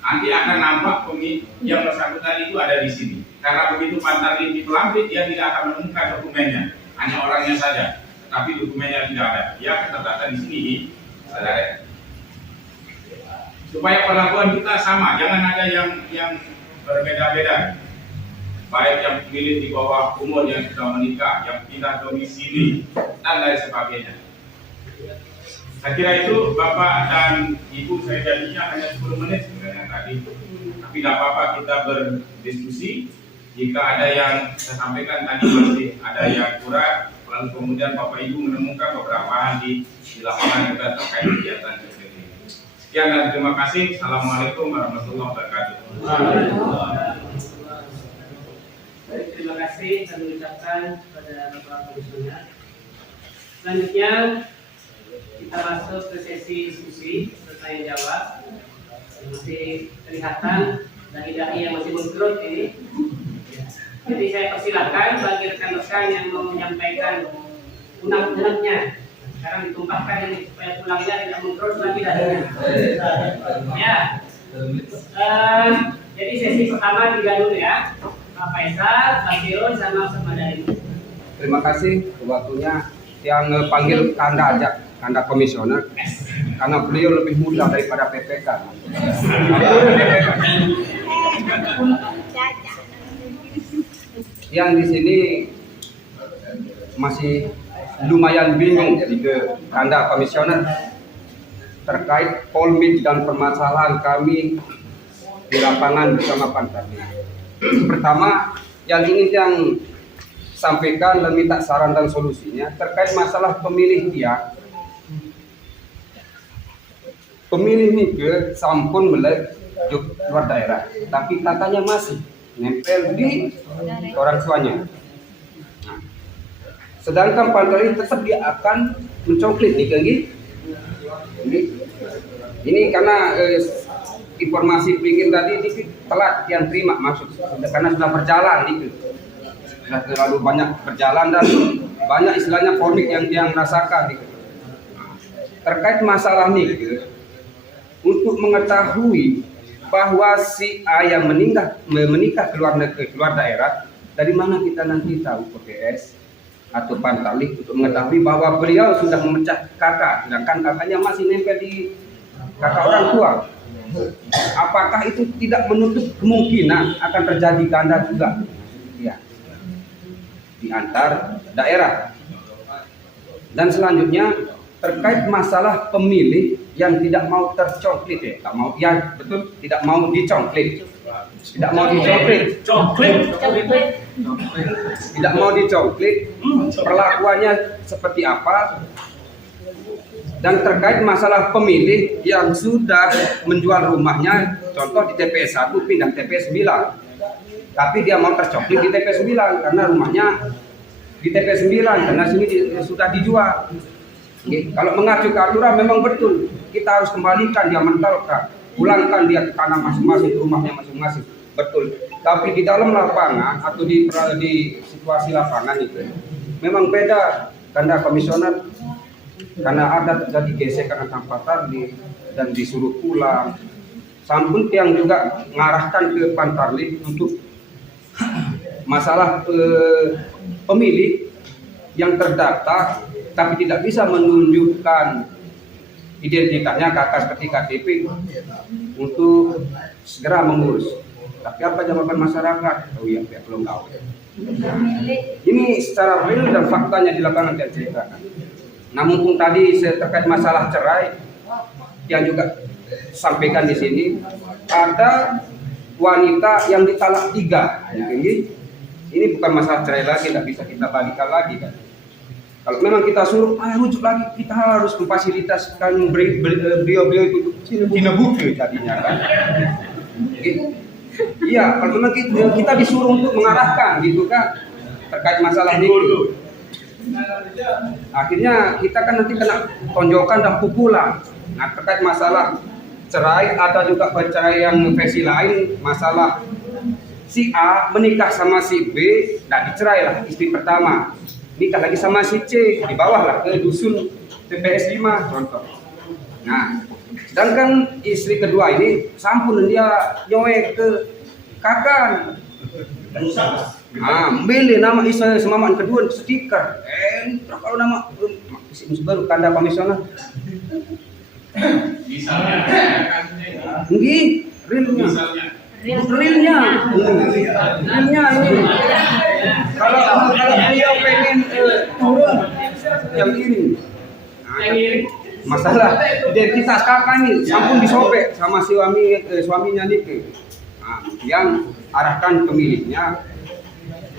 Nanti akan nampak yang bersangkutan itu ada di sini. Karena begitu Pantarli di Pelampit, dia tidak akan menemukan dokumennya, hanya orangnya saja, tetapi dokumennya tidak ada. Dia akan terdata di sini di Darek. Supaya perlakuan kita sama, jangan ada yang berbeda-beda. Baik yang pemilih di bawah umur yang sudah menikah, yang pindah domisili, dan lain sebagainya. Saya kira itu Bapak dan Ibu, saya jadinya hanya 10 menit sebenarnya tadi. Tapi tidak apa-apa kita berdiskusi. Jika ada yang saya sampaikan tadi masih ada yang kurang, lalu kemudian Bapak Ibu menemukan beberapa hal di lapangan juga terkait kegiatan seperti ini. Sekian dan terima kasih. Assalamualaikum warahmatullahi wabarakatuh. Baik, terima kasih kami ucapkan kepada Bapak Komisioner. Selanjutnya kita masuk ke sesi diskusi bertanya jawab. Masih kelihatan dahi-dahi yang masih menggerut ini. Jadi saya persilakan bagi rekan-rekan yang mau menyampaikan unek-uneknya. Sekarang ditumpahkan ini supaya pulangnya tidak menggerut lagi dahinya. Ya. Jadi sesi pertama 3 dulu ya. Pak Faisal, Pak Firun, sama Mas Madani. Terima kasih waktunya yang panggil Kanda aja, Kanda komisioner, karena beliau lebih muda daripada PPK. Yang di sini masih lumayan bingung jadi ke Kanda komisioner terkait polemik dan permasalahan kami di lapangan bersama Pantarlih. Pertama, yang ingin yang sampaikan dan minta saran dan solusinya terkait masalah pemilih dia. Pemilih ini ke sampun melek luar daerah, tapi katanya masih nempel di orang tuanya. Nah, sedangkan Pantarlih tetap dia akan mencoklit nih, ini karena informasi pikir tadi dikit telat yang terima maksud karena sudah berjalan itu. Sudah terlalu banyak berjalan dan banyak istilahnya polemik yang dia rasakan gitu. Terkait masalah ini untuk mengetahui bahwa si A yang menikah ke luar negeri, keluar daerah, dari mana kita nanti tahu PPS atau Pantarlih untuk mengetahui bahwa beliau sudah memecah kakak, sedangkan kakaknya masih nempel di kakak orang tua. Apakah itu tidak menutup kemungkinan akan terjadi ganda juga? Ya. Di antar daerah. Dan selanjutnya terkait masalah pemilih yang tidak mau tercoklit, tidak mau dicoklit, perlakuannya seperti apa? Dan terkait masalah pemilih yang sudah menjual rumahnya, contoh di TPS 1 pindah TPS 9, tapi dia mau tercoklit di TPS 9 karena rumahnya di TPS 9 karena sini sudah dijual. Kalau mengacu ke aturan memang betul, kita harus kembalikan dia mentalkan, pulangkan dia ke tanah masing-masing, ke rumahnya masing-masing, betul. Tapi di dalam lapangan atau di situasi lapangan itu memang beda, Kanda komisioner, karena ada terjadi gesekan antar Pantarlih dan disuruh pulang. Sampun yang juga mengarahkan ke Pantarlih untuk masalah pemilih yang terdaftar tapi tidak bisa menunjukkan identitasnya kakak seperti KTP untuk segera mengurus. Tapi apa jawaban masyarakat? Oh iya, belum tahu. Ini secara real dan faktanya di lapangan saya ceritakan. Nah, mumpung tadi terkait masalah cerai yang juga sampaikan di sini, ada wanita yang ditalak 3. Ini bukan masalah cerai lagi, tidak bisa kita balikan lagi kan. Kalau memang kita suruh rujuk lagi, kita harus memfasilitasikan beliau itu Cinabuke tadinya kan. Iya, kalau memang kita disuruh untuk mengarahkan gitu kan terkait masalah ini. Akhirnya kita kan nanti kena tonjokan dan pukulan. Nah, terkait masalah cerai, ada juga perceraian versi lain, masalah si A menikah sama si B, nah dicerai lah istri pertama, nikah lagi sama si C, di bawah lah ke dusun TPS 5 contoh. Nah, sedangkan istri kedua ini sampun dia nyoek ke kakak. Milih nama istri semaman kedua stiker. Kalau nama baru Kanda komisioner. Misalnya, realnya ini. Kalau beliau pengen turun yang ini. Masalah identitas kakak ini sampun disobek sama suaminya Nike. Nah, yang arahkan pemiliknya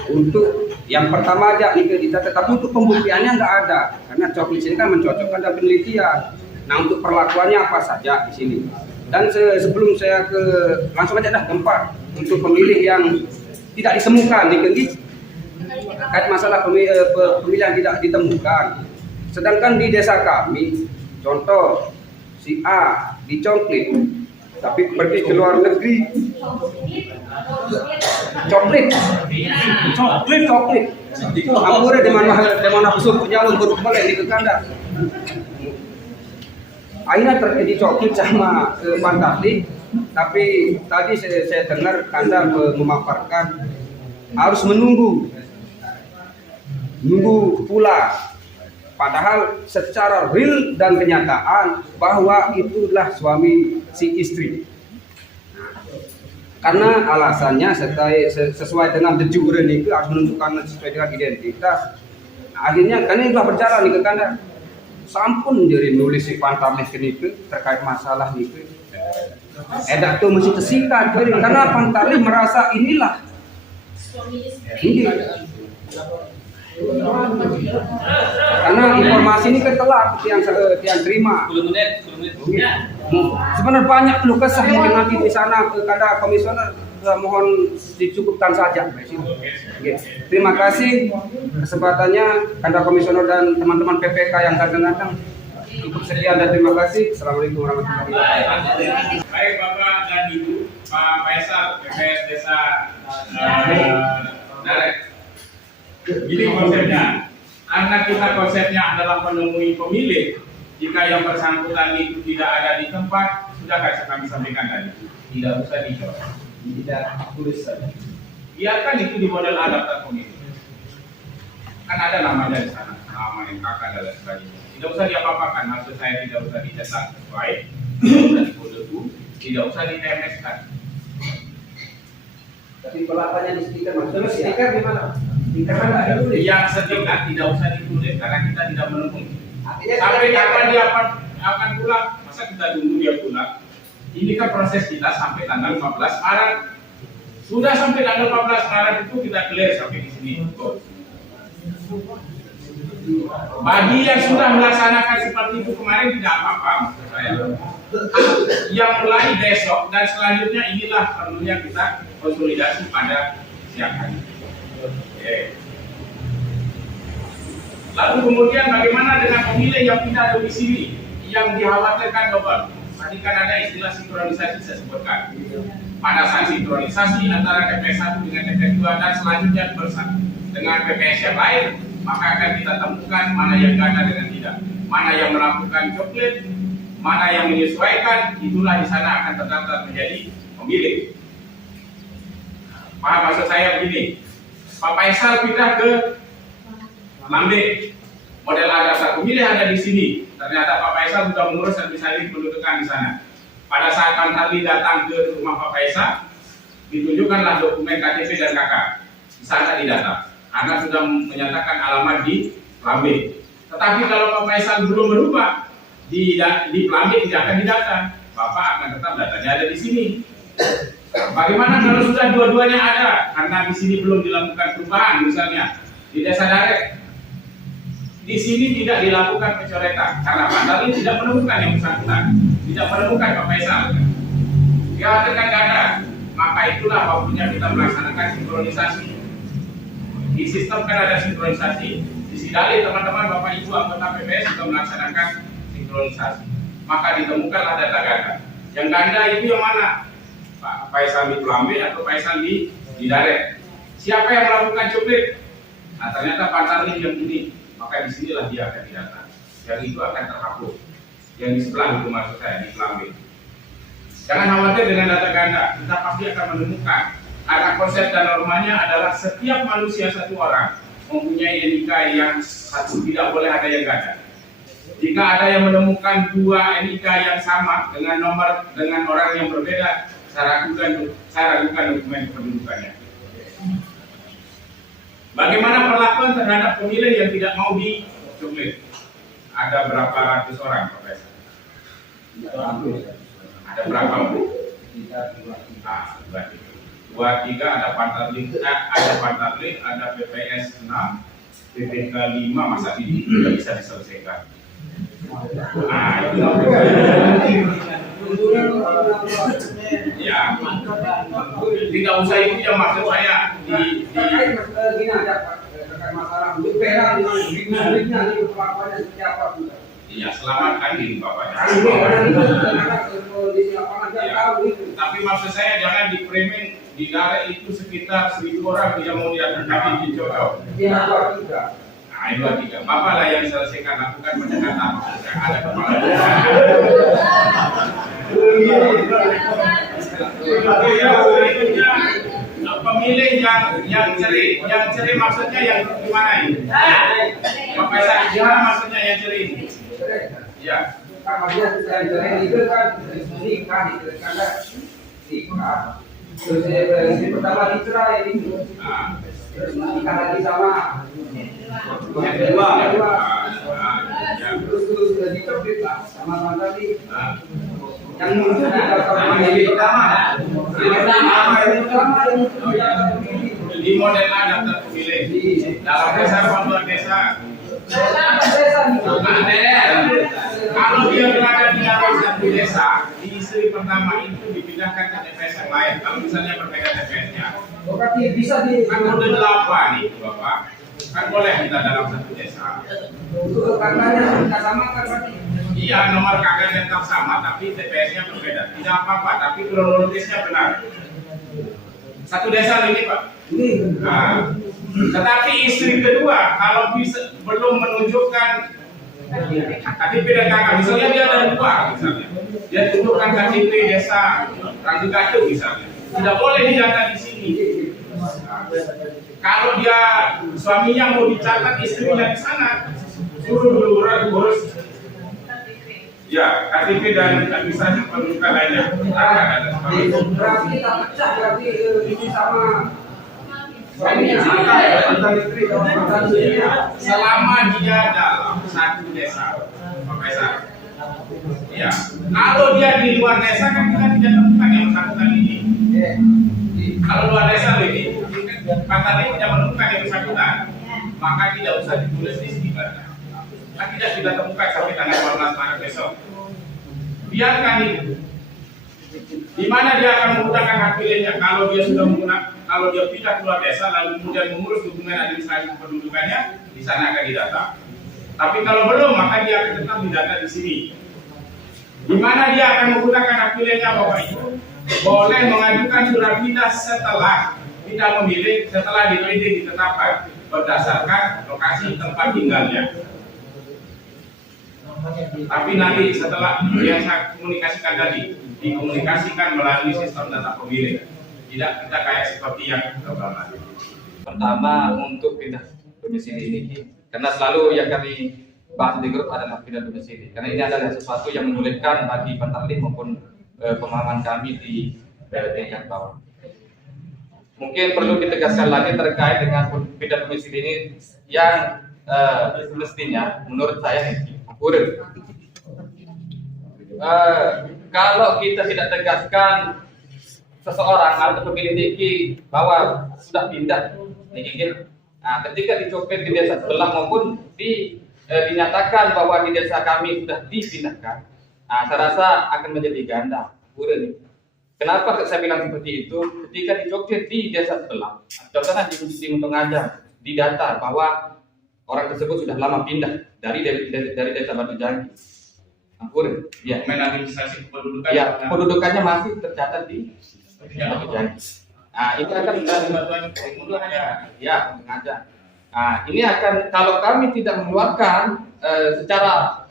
untuk yang pertama aja Nike dicatat, tapi untuk pembuktiannya nggak ada karena coklit ini kan mencocokkan dan penelitian. Nah, untuk perlakuannya apa saja di sini. Dan sebelum saya langsung aja dah tempat untuk pemilih yang tidak ditemukan Nike, terkait masalah pemilih yang tidak ditemukan. Sedangkan di desa kami, contoh si A dicoklit, tapi pergi ke luar negeri, coklit. Ampura di mana besok nyalon baru kembali di Kanda. Akhirnya terjadi coklit sama Pantarlih, tapi tadi saya dengar Kanda memaparkan harus menunggu pula. Padahal secara real dan kenyataan bahwa itulah suami si istri. Karena alasannya sesuai dengan de jure itu harus menunjukkan sesuai dengan identitas. Akhirnya kan ini telah berjalan nih ke kanda. Sampun jadi nulis si pantarlis itu terkait masalah itu. Edak tuh mesti tersingkat karena pantarlis merasa inilah. Ini. Karena informasi ini kan telat yang terima. 10 menit. Sebenarnya banyak keluh kesah mungkin nanti di sana kepada komisioner, mohon dicukupkan saja. Oke. Terima kasih kesempatannya kepada komisioner dan teman-teman PPK yang datang. Cukup sekian dan terima kasih. Assalamualaikum warahmatullahi wabarakatuh. Baik Bapak dan Ibu, Pak Faisal, PPS Desa Daret. Gini konsepnya, karena kita konsepnya adalah menemui pemilih. Jika yang bersangkutan itu tidak ada di tempat, sudah kami sampaikan tadi, tidak usah dijawab, tidak tulis saja. Biarkan itu di model adaptar pemilih. Kan ada namanya di sana, nama yang kakak dan lain sebagainya. Tidak usah diapa-apakan, maksud saya tidak usah dicetak sesuai, tidak usah dikodeku, tidak usah di-TMS-kan. Tapi pelapannya di stiker, maksudnya stiker gimana? Yang setingkat tidak usah ditulis karena kita tidak menemukan. Sampai kapan dia akan pulang? Masa kita tunggu dia pulang? Ini kan proses kita sampai tanggal 15 Maret. Sudah sampai tanggal 15 Maret itu kita clear sampai di sini. Bagi yang sudah melaksanakan seperti itu kemarin tidak apa-apa maksud saya. Yang mulai besok dan selanjutnya inilah perlunya kita konsolidasi pada siang hari. Lalu kemudian bagaimana dengan pemilih yang pindah domisili yang dikhawatirkan double? Tadi kan ada istilah sinkronisasi saya sebutkan. Pada saat sinkronisasi antara TPS 1 dengan TPS 2 dan selanjutnya bersama dengan PPS yang lain, maka akan kita temukan mana yang ganda dengan tidak, mana yang melakukan coklat, mana yang menyesuaikan, itulah di sana akan terdaftar menjadi pemilih. Paham maksud saya begini? Pak Faisal pindah ke Lambe, model adaptar pemilih ada di sini. Ternyata Pak Faisal sudah mengurus dan bisa pendudukan di sana. Pada saat Pak Tarli datang ke rumah Pak Faisal, ditunjukkanlah dokumen KTP dan KK. Di sana didata, karena sudah menyatakan alamat di Lambe. Tetapi kalau Pak Faisal belum berubah, di Lambe tidak akan didata. Bapak akan tetap datanya ada di sini. Bagaimana kalau sudah dua-duanya ada? Karena di sini belum dilakukan perubahan, misalnya di Desa Daret, di sini tidak dilakukan pencoretan karena Pak Tarli tidak menemukan yang bersangkutan, tidak menemukan Pak Faisal. Dia akan ada, maka itulah waktunya kita melaksanakan sinkronisasi. Di sistem kan ada sinkronisasi. Di Sidali teman-teman Bapak Ibu anggota PPS sudah melaksanakan sinkronisasi. Maka ditemukanlah data ganda. Yang ganda itu yang mana? Pak Faisal di Lambe atau Faisal di Daret. Siapa yang melakukan coklat? Nah ternyata Pak Tarli yang ini, maka disinilah dia akan didata. Yang itu akan terhapus. Yang di sebelah itu maksud saya di Lambe. Jangan khawatir dengan data ganda, kita pasti akan menemukan. Karena konsep dan normanya adalah setiap manusia satu orang mempunyai NIK yang satu, tidak boleh ada yang ganda. Jika ada yang menemukan dua NIK yang sama dengan nomor dengan orang yang berbeda, saya ragukan dokumen kependudukannya. Bagaimana perlakuan terhadap pemilih yang tidak mau dicoklat? Ada berapa ratus orang, Pak Faisal? Ada berapa? Dua, tiga, ada Pantarli, ada PPS 6, PPK 5, masa ini tidak bisa diselesaikan. Nah, itu ya, tidak usah itu yang maksud saya di gini ada masalah untuk perang dengan pelakuannya seperti apa? Iya, selamatkan diri bapaknya. Tapi maksud saya jangan di framing di daerah itu sekitar 1.000 orang tidak mau diadakan di Jodoh. Nah, itu tiga. Bapak lah yang selesaikan, lakukan pendekatan. Ada kepala. Pemilih yang ceri maksudnya yang gimana ini? Pak Faisal, gimana maksudnya yang ceri ini? Ya. Kalau dia yang cerai itu kan nikah itu karena nikah. Terus yang pertama dicerai itu. Terus nikah lagi sama yang kedua. Terus dicopet lah sama tadi. Yang muncul di dalam Di model daftar pemilih dalam desa luar desa. Kalau dia berada di dalam satu desa, di istri pertama itu dipindahkan ke TPS yang lain. Kalau misalnya berbeda TPS-nya, bisa di kan udah 8 itu Bapak. Kan boleh kita dalam satu desa. kakaknya kita samakan berarti. Iya, nomor kakaknya tetap sama, tapi TPS-nya berbeda. Tidak apa-apa, tapi kronologisnya benar. Satu desa ini Pak. Nah, tetapi istri kedua kalau bisa belum menunjukkan KTP dan kakak, misalnya dia ada 2 misalnya, dia tunjukkan KTP desa Ranggatu misalnya, tidak boleh didata di sini. Nah, kalau dia suaminya mau dicatat istrinya di sana, suruh dulu urus ya KTP dan administrasi pendudukan lainnya. Berarti kita pecah berarti ini sama suaminya. Selama dia dalam satu desa, Pak Faisal. Ya, kalau dia di luar desa kan kita tidak temukan yang bersangkutan ini. Kalau luar desa ini, kata tidak menemukan yang bersangkutan, maka tidak usah ditulis di sini Pak. Kan tidak kita temukan sampai tanggal 14 Maret besok. Biarkan itu. Di mana dia akan menggunakan hak pilihnya kalau dia sudah menggunakan, kalau dia pindah keluar desa lalu kemudian mengurus dokumen administrasi kependudukannya, di sana akan didata. Tapi kalau belum, maka dia akan tetap didata di sini. Di mana dia akan menggunakan hak pilihnya Bapak Ibu? Boleh mengajukan surat pindah setelah tidak memilih, setelah dipilih ditetapkan berdasarkan lokasi tempat tinggalnya. Tapi nanti setelah yang saya komunikasikan tadi dikomunikasikan melalui sistem data pemilih, tidak kita kayak seperti yang terbaru. Pertama untuk pindah domisili ini, karena selalu yang kami bahas di grup adalah pindah domisili, karena ini adalah sesuatu yang menyulitkan bagi penterlim maupun pemahaman kami di tingkat bawah. Mungkin perlu ditegaskan lagi terkait dengan pindah domisili ini yang mestinya menurut saya urut. Kalau kita tidak tegaskan seseorang atau pemilih Niki bahwa sudah pindah Niki, ketika dicopet di desa sebelah maupun dinyatakan bahwa di desa kami sudah dipindahkan, saya rasa akan menjadi ganda urut. Kenapa saya bilang seperti itu? Ketika dicopet di desa sebelah, contohnya di Muntung Aja, didata bahwa orang tersebut sudah lama pindah dari desa Batu Jangki. Ampun, ya. Administrasi kependudukan. Ya, kependudukannya masih tercatat di Batu Jangki. Ini akan ya mengajar. Ini akan kalau kami tidak mengeluarkan secara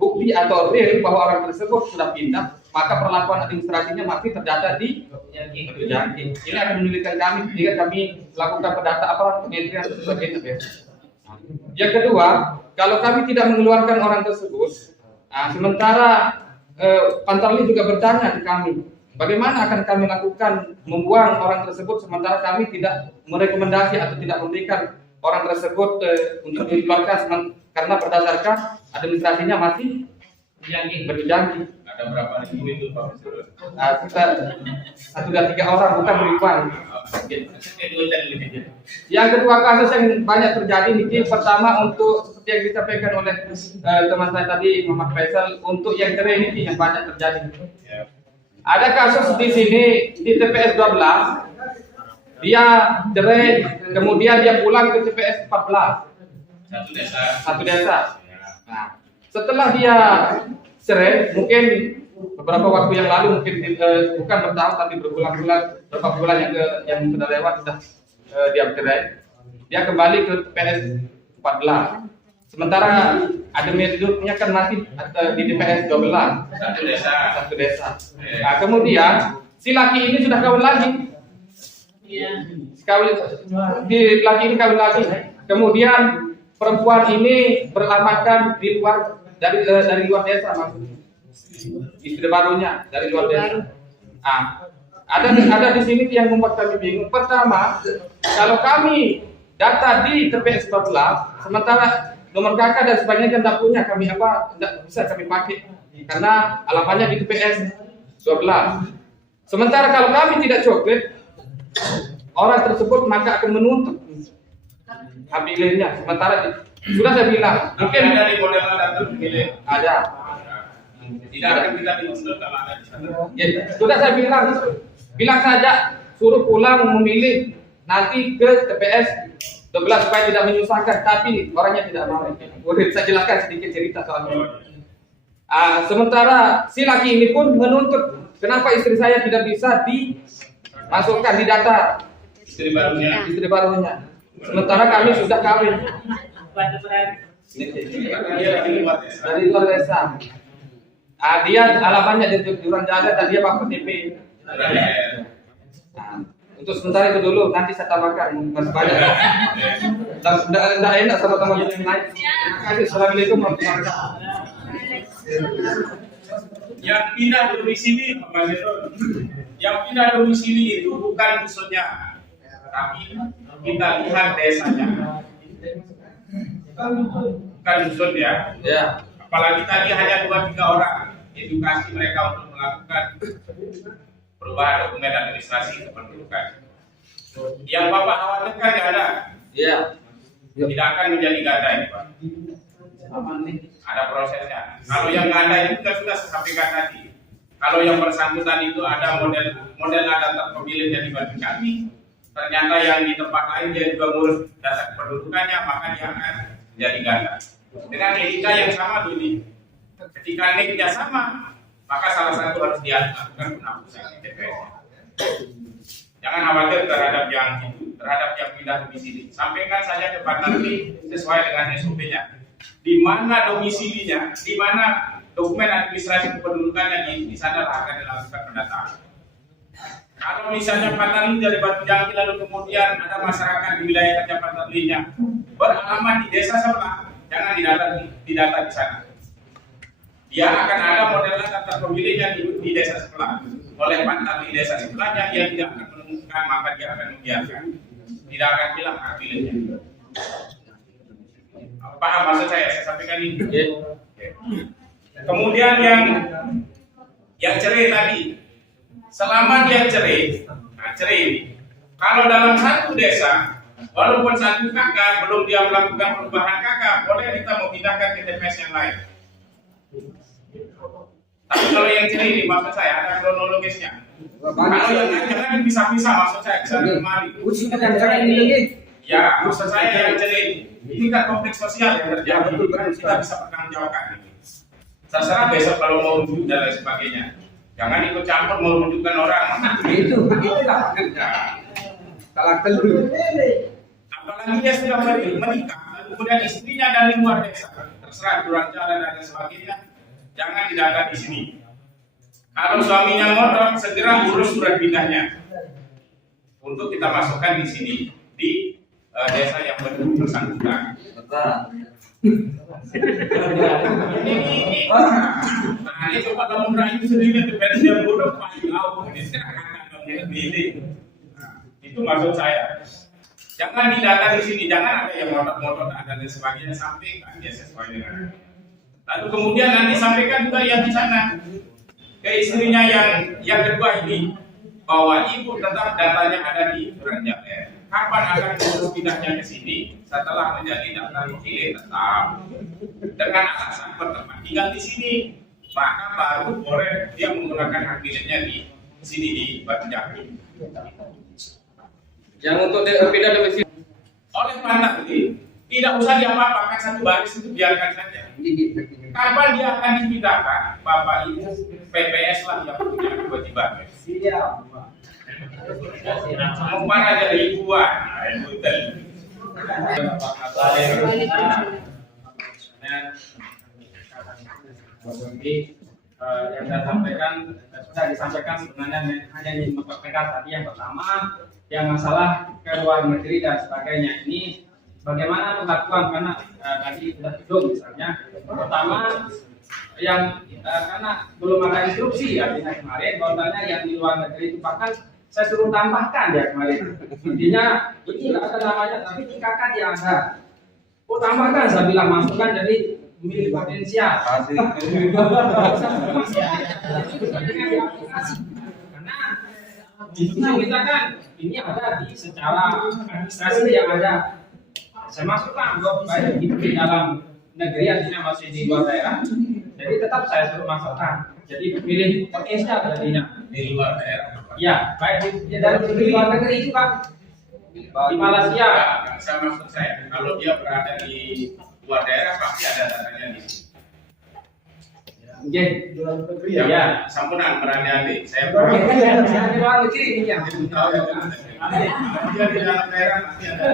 bukti atau real bahwa orang tersebut sudah pindah, maka perlakuan administrasinya masih terdata di Batu Jangki. Ini akan menyulitkan kami jika kami melakukan pendataan dan sebagainya. Yang kedua, kalau kami tidak mengeluarkan orang tersebut, sementara Pantarli juga bertanya ke kami, bagaimana akan kami lakukan membuang orang tersebut sementara kami tidak merekomendasi atau tidak memberikan orang tersebut untuk dikeluarkan karena berdasarkan administrasinya masih berjanji. Ada berapa ribu itu Pak? Kita 1 dan 3 orang, bukan ribuan. Yang kedua kasus yang banyak terjadi Niki, pertama untuk seperti yang disampaikan oleh teman saya tadi Muhammad Faisal, untuk yang cerai Niki yang banyak terjadi. Ada kasus di sini di TPS 12, dia cerai, kemudian dia pulang ke TPS 14. Satu desa. Nah, setelah dia cerai, mungkin beberapa waktu yang lalu, mungkin bukan bertahun tapi berbulan-bulan, beberapa bulan yang sudah lewat sudah dia cerai, dia kembali ke TPS 14. Sementara admin hidupnya kan masih di TPS 12, satu desa. Nah, kemudian si laki ini sudah kawin lagi. Kawin di laki ini kawin lagi. Kemudian perempuan ini beralamatkan di luar dari luar desa maksudnya. Istri barunya dari luar desa. Ada di sini yang membuat kami bingung. Pertama, kalau kami data di TPS 14, sementara nomor kakak dan sebagainya tidak punya, kami tidak bisa kami pakai karena alamatnya di TPS 12. Sementara kalau kami tidak coklat, orang tersebut maka akan menuntut habilirnya. Sementara sudah saya bilang, mungkin ada di model daftar pemilih. ada. Tidak akan kita dituntut kalau ada di sana. Ya, sudah saya bilang saja suruh pulang memilih nanti ke TPS 12 supaya tidak menyusahkan, tapi orangnya tidak mau. Boleh saya jelaskan sedikit cerita soalnya. Sementara si laki ini pun menuntut kenapa istri saya tidak bisa dimasukkan di data Istri barunya. Sementara kami sudah kawin dari luar desa. Dia alamatnya di Duran Jaya dan dia pakai KTP. Untuk sementara itu dulu, nanti saya tambahkan masih banyak. Tidak enak sama teman-teman yang lain. Terima kasih. Assalamualaikum warahmatullahi wabarakatuh. Yang pindah domisili, Pak Zeno, yang pindah domisili itu bukan dusunnya, tapi kita lihat desanya. Bukan dusun ya. Ya. Apalagi tadi hanya 2-3 orang. Edukasi mereka untuk melakukan perubahan dokumen administrasi kependudukan. Yang Bapak khawatirkan nggak ada. Iya. Tidak akan menjadi gada ini, Pak. Ada prosesnya. Kalau yang nggak ada itu kan sudah saya sampaikan tadi. Kalau yang bersangkutan itu ada model data pemilihnya di Batu Kami, ternyata yang di tempat lain dia juga ngurus data kependudukannya, maka dia akan menjadi ganda. Dengan etika yang sama dulu. Ketika NIK-nya sama, maka salah satu harus dilakukan penghapusan TPS. Jangan khawatir terhadap yang pindah domisili. Sampaikan saja ke Pak Nanti sesuai dengan SOP-nya. Di mana domisilinya, di mana dokumen administrasi kependudukannya, di sana akan dilakukan pendataan. Kalau misalnya Pak Nanti dari Batu Jangkil lalu kemudian ada masyarakat di wilayah kerja Pak Nantinya beralamat di desa sebelah, jangan didata di sana. Dia akan ada model daftar pemilihnya di desa sebelah. Oleh pantat di desa sebelahnya, dia tidak akan menemukan, maka dia akan membiarkan. Tidak akan hilang hak pilihnya. Paham maksud saya sampaikan ini. Kemudian yang cerai tadi, selama dia cerai ini, kalau dalam satu desa, walaupun satu kakak belum dia melakukan perubahan kakak, boleh kita memindahkan ke TPS yang lain. Tapi kalau yang cerai ini, maksud saya ada kronologisnya. Kalau yang jangan bisa-bisa, maksud saya bisa kemari. Ya, maksud saya yang cerai ini kan konflik sosial yang terjadi. Kita bisa pertanggungjawabkan ini. Terserah besok kalau mau rujuk dan lain sebagainya. Jangan ikut campur mau runjukkan orang. Begitulah. Salah dulu. Apalagi dia sudah menikah, kemudian istrinya dari luar desa, terserah Duran Jaya dan lain sebagainya. Jangan didata di sini. Kalau suaminya ngotot, segera urus surat pindahnya untuk kita masukkan di sini di desa yang bersangkutan. Ini coba kamu merayu sendiri di versi yang bodoh paling tahu ini. Itu maksud saya. Jangan didata di sini, jangan ada yang ngotot-ngotot dan lain sebagainya, sampaikan dia sesuai dengan. Lalu kemudian nanti sampaikan juga yang di sana ke istrinya yang kedua ini bahwa ibu tetap datanya ada di Duran Jaya. Kapan akan urus pindahnya ke sini setelah menjadi daftar pemilih tetap dengan alasan bertempat tinggal di sini, maka baru boleh dia menggunakan hak pilihnya di sini di Batu Jangkil. Yang untuk pindah domisili Oleh Pak Nanti tidak usah diapa-apakan satu baris itu biarkan saja. Kapan dia akan dipindahkan, Bapak Ibu PPS lah yang punya kewajiban. Mau mana dari ribuan, yang saya sampaikan sudah disampaikan sebenarnya hanya ingin mempertegas tadi yang pertama yang masalah ke luar negeri dan sebagainya ini bagaimana perlakuan karena tadi sudah belum misalnya pertama yang karena belum ada instruksi artinya kemarin bahwasanya yang di luar negeri itu bahkan saya suruh tambahkan ya kemarin intinya ini nggak ada namanya tapi di KK dia ada tambahkan saya bilang masukkan jadi milik potensial karena kita kan ini ada di secara administrasi yang ada saya masukkan baik di dalam negeri artinya masih di luar daerah jadi tetap saya suruh masukkan jadi pilih potensial jadinya Di luar daerah. ya baik dari luar negeri juga di Malaysia Saya maksud saya kalau dia berada di luar daerah pasti ada datanya di sini. oke Ya, sampunan beranda-anda. Saya di luar negeri ini yang tahu ya. Dia di dalam daerah pasti ada.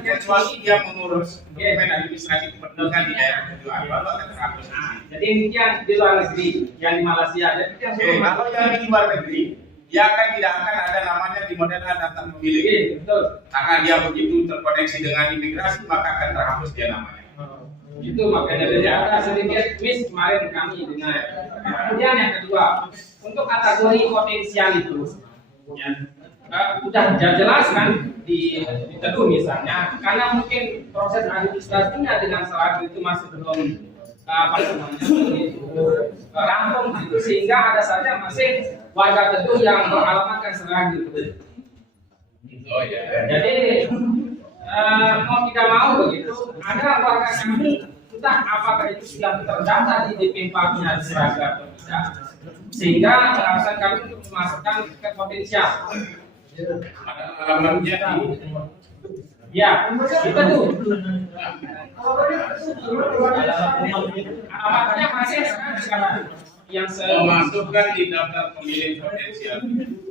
Kecuali dia mengurus dokumen administrasi kependudukan di daerah tujuan, baru akan terhapus. jadi ini yang di luar negeri yang di Malaysia jadi yang Oke, kalau yang di luar negeri, dia tidak akan ada namanya di model daftar pemilih. oke betul Karena dia begitu terkoneksi dengan imigrasi, maka akan terhapus dia namanya. itu makanya dari ada sedikit miss kemarin kami dengan kemudian yang kedua untuk kategori potensial itu ya, udah jelas kan diteduh misalnya karena mungkin proses administrasinya dengan selaku itu masih belum rampung gitu sehingga ada saja masih warga teduh yang beralamatkan Seragen gitu. Oh ya. Jadi mau tidak mau begitu ada warga kami entah apakah itu sudah terdaftar di DP4-nya Seragen atau tidak sehingga alasan kami untuk memasukkan ke potensial. Ada alamatnya di Ya, kita tuh alamatnya masih sekarang yang memasukkan di daftar pemilih potensial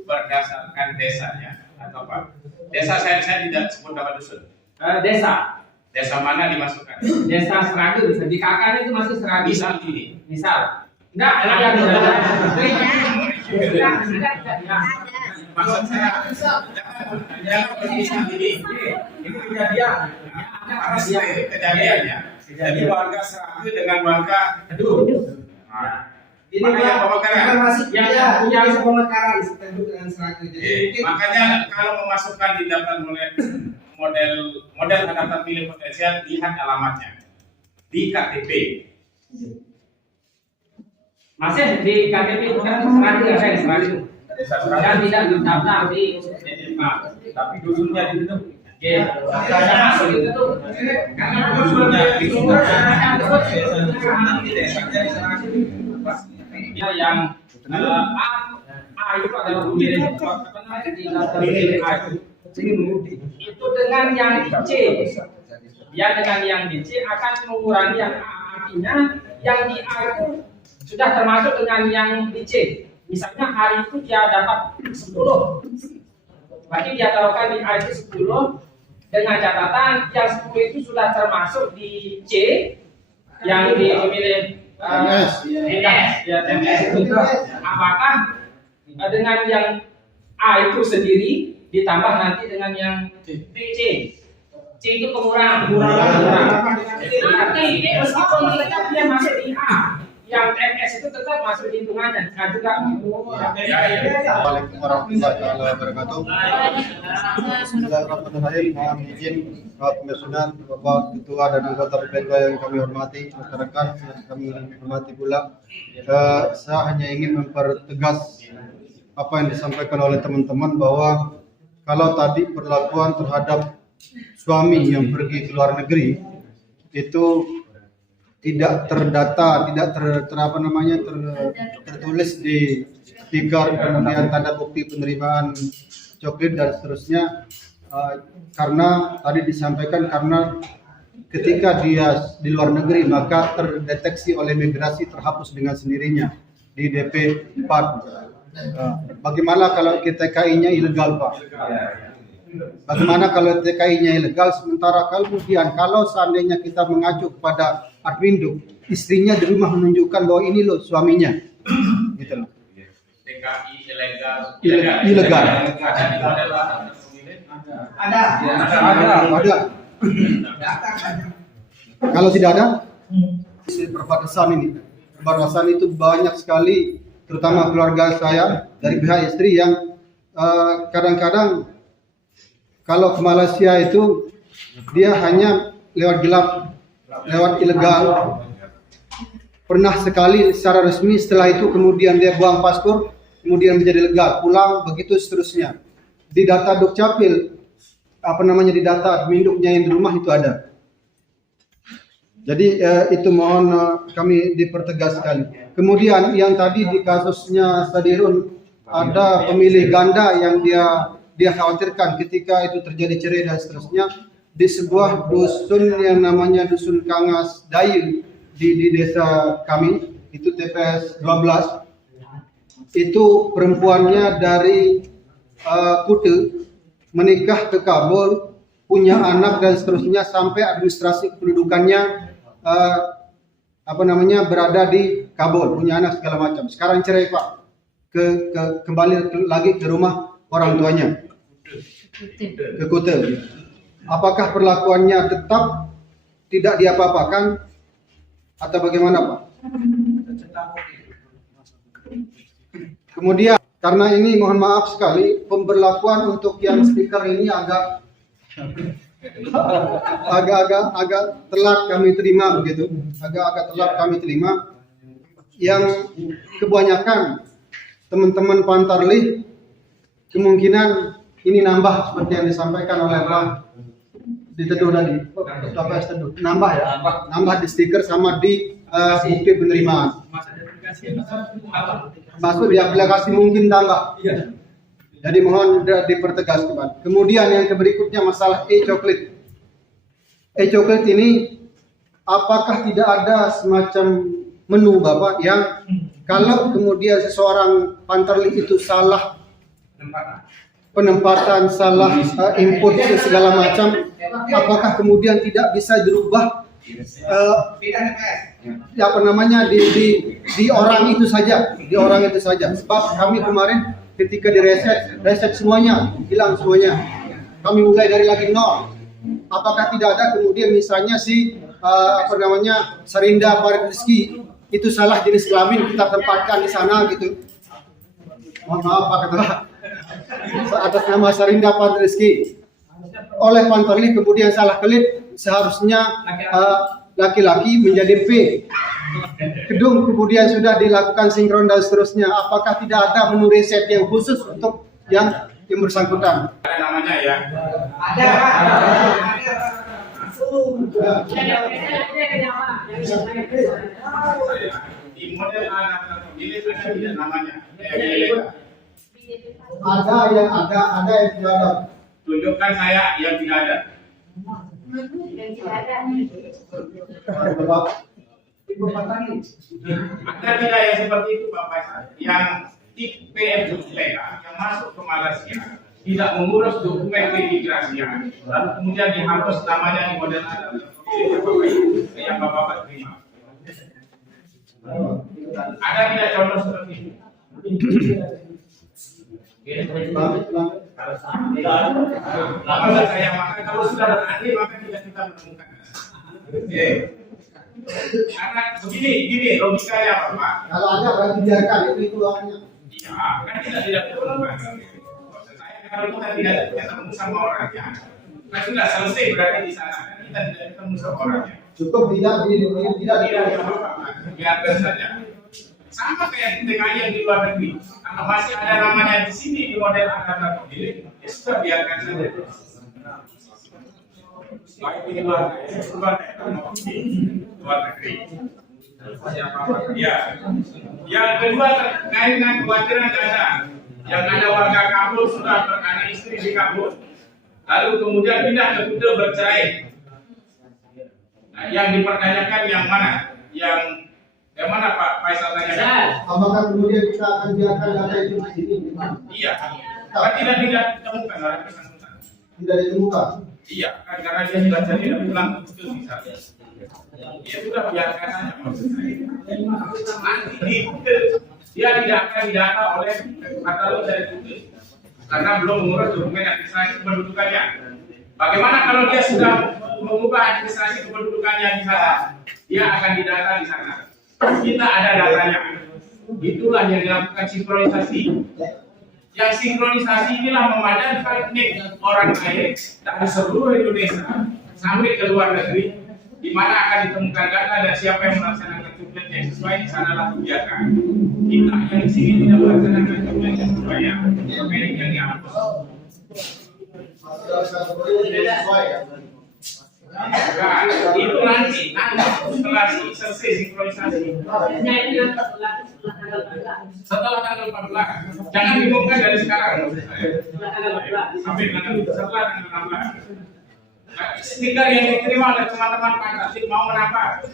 berdasarkan desanya atau apa? Desa saya tidak sebut nama dusun. desa. Desa mana dimasukkan? Desa Seragen, di KK itu masih Seragen. Misal ini. Misal. Enggak, Maksud saya jangan bermisal ini. Ini kejadian. Kejadiannya. Jadi warga Seragen dengan warga Aduh. Ini Mana yang pemekaran? masih yang pemekaran setelah dengan Seragen. Jadi Makanya kalau memasukkan di daftar model daftar pilih potensial, lihat alamatnya di KTP. masih di KTP itu kan Seragen ada Seragen. Dan tidak terdaftar di DP4. Tapi dusunnya ditutup. Oke. Saya masuk itu tuh. Karena dusunnya ditutup. Yang A itu adalah pemilih apa namanya di daftar pemilih A itu dengan yang di C ya dengan yang di C akan mengurangi yang A artinya yang di A itu sudah termasuk dengan yang di C misalnya hari itu dia dapat 10 berarti dia taruhkan di A itu 10 dengan catatan yang 10 itu sudah termasuk di C yang dipilih TMS itu apakah dengan yang A itu sendiri ditambah nanti dengan yang C itu pengurangan tapi meskipun tetap dia masih di A yang TMS itu tetap masuk di hitungannya juga Assalamualaikum warahmatullahi wabarakatuh. Bismillahirrahmanirrahim. Mohon izin Pemisunan Bapak Ketua dan anggota PPK yang kami hormati, rekan-rekan yang kami hormati pula. Saya hanya ingin mempertegas apa yang disampaikan oleh teman-teman bahwa kalau tadi perlakuan terhadap suami yang pergi ke luar negeri itu tidak terdata, tidak tertulis di stiker, kemudian tanda bukti penerimaan coklit dan seterusnya, karena tadi disampaikan karena ketika dia di luar negeri maka terdeteksi oleh migrasi terhapus dengan sendirinya di DP 4. Bagaimana kalau TKI-nya ilegal, Pak? Bagaimana kalau TKI-nya ilegal, sementara kemudian kalau seandainya kita mengacu kepada Admindo, istrinya di rumah menunjukkan bahwa ini loh suaminya, gitu loh. TKI ilegal. Ilegal. Ada di model daftar pemilih? Ada. Kalau tidak ada, perbatasan itu banyak sekali, terutama keluarga saya dari pihak istri yang kadang-kadang kalau ke Malaysia itu dia hanya lewat gelap, lewat ilegal. Pernah sekali secara resmi, setelah itu kemudian dia buang paspor, kemudian menjadi legal, pulang, begitu seterusnya. Di data Dukcapil, di data Adminduknya yang di rumah itu ada. Jadi itu mohon kami dipertegas sekali. Kemudian yang tadi di kasusnya Sadirun, ada pemilih ganda yang dia khawatirkan ketika itu terjadi cerai dan seterusnya di sebuah dusun yang namanya Dusun Kangas Dayil di desa kami, itu TPS 12. Itu perempuannya dari Kute, menikah ke Kabul, punya anak dan seterusnya, sampai administrasi kependudukannya berada di Kabul, punya anak segala macam. Sekarang cerai Pak, kembali lagi ke rumah orang tuanya, ke Kute. Apakah perlakuannya tetap tidak diapa-apakan atau bagaimana Pak? Kemudian karena ini mohon maaf sekali, pemberlakuan untuk yang stiker ini agak telat kami terima begitu. Agak telat kami terima. Yang kebanyakan teman-teman Pantarlih kemungkinan ini nambah seperti yang disampaikan oleh Pak di Teduh tadi. Nambah ya. Nambah di stiker sama di bukti penerimaan. Masuk di aplikasi mungkin tambah. Jadi mohon dipertegas kembali. Kemudian yang berikutnya masalah e-coklat. E-coklat ini apakah tidak ada semacam menu Bapak yang kalau kemudian seseorang Pantarlih itu salah penempatan, salah input segala macam, apakah kemudian tidak bisa dirubah di orang itu saja, sebab kami kemarin ketika reset semuanya, hilang semuanya, kami mulai dari lagi nol. Apakah tidak ada kemudian misalnya Sarinda Farid Rizki itu salah jenis kelamin kita tempatkan di sana gitu, mohon maaf Pak Ketua, atas nama Sarinda Farid Rizki oleh Pantarlih kemudian salah kelit, seharusnya laki-laki menjadi P. Kedung kemudian sudah dilakukan sinkron dan seterusnya. Apakah tidak ada menu reset yang khusus untuk yang bersangkutan? Ada namanya ya. Ada. Di model anak pemilih ada tidak namanya. Ada yang tidak ada. Tunjukkan saya yang tidak ada. Ada tidak yang seperti itu Pak Faisal? Yang tip PF ilegal yang masuk ke Malaysia tidak mengurus dokumen keimigrasian, lalu kemudian dihapus namanya di model anak yang Bapak terima. Ada tidak contoh seperti itu? Maksud saya, maka kalau sudah berakhir maka tidak kita menemukan. Karena begini logikanya Bapak. Kalau ada berarti biarkan itu uangnya. Iya, kan tidak ditemukan. Maksud saya kalau kita tidak ketemu sama orangnya, kan sudah selesai berarti di sana. Kan kita tidak ketemu sama orangnya. Cukup tidak Biarkan saja. Sama kayak TKI yang di luar negeri. Kalau masih ada namanya di sini di model angkatan pemilih, ya sudah biarkan saja. Baik di luar negeri. Ya. Yang kedua terkait dengan kekhawatiran dana. Yang ada warga Kabul sudah beranak istri di Kabul, lalu kemudian pindah ke Kute bercerai. Nah, yang dipertanyakan yang mana? Yang mana Pak Faisal tanya? Apakah kemudian kita akan biarkan data itu di sini? Iya. Tapi tidak ditemukan oleh bersangkutan. tidak ditemukan. Iya, kan karena dia sudah cari dan pulang itu bisa. Ya sudah biarkan saja maksud saya. Nanti di Google dia tidak akan didata oleh katalog dari Google karena belum mengurus dokumen administrasi kependudukannya. Bagaimana kalau dia sudah mengubah administrasi kependudukannya di sana? Dia akan didata di sana. Kita ada datanya. Itulah yang dilakukan sinkronisasi. Yang sinkronisasi inilah memadankan nik orang lain dari seluruh Indonesia sampai ke luar negeri, di mana akan ditemukan data dan siapa yang melaksanakan tugas yang sesuai di sanalah kebijakan. Kita yang di sini tidak melaksanakan tugas yang sesuai ya, ini yang dihapus. Nah, itu nanti setelah selesai sinkronisasi. Setelah tanggal 14, jangan dimulai dari sekarang. Sampai setelah tanggal 16. Stiker yang diterima oleh teman-teman Pak Tasik mau menambah?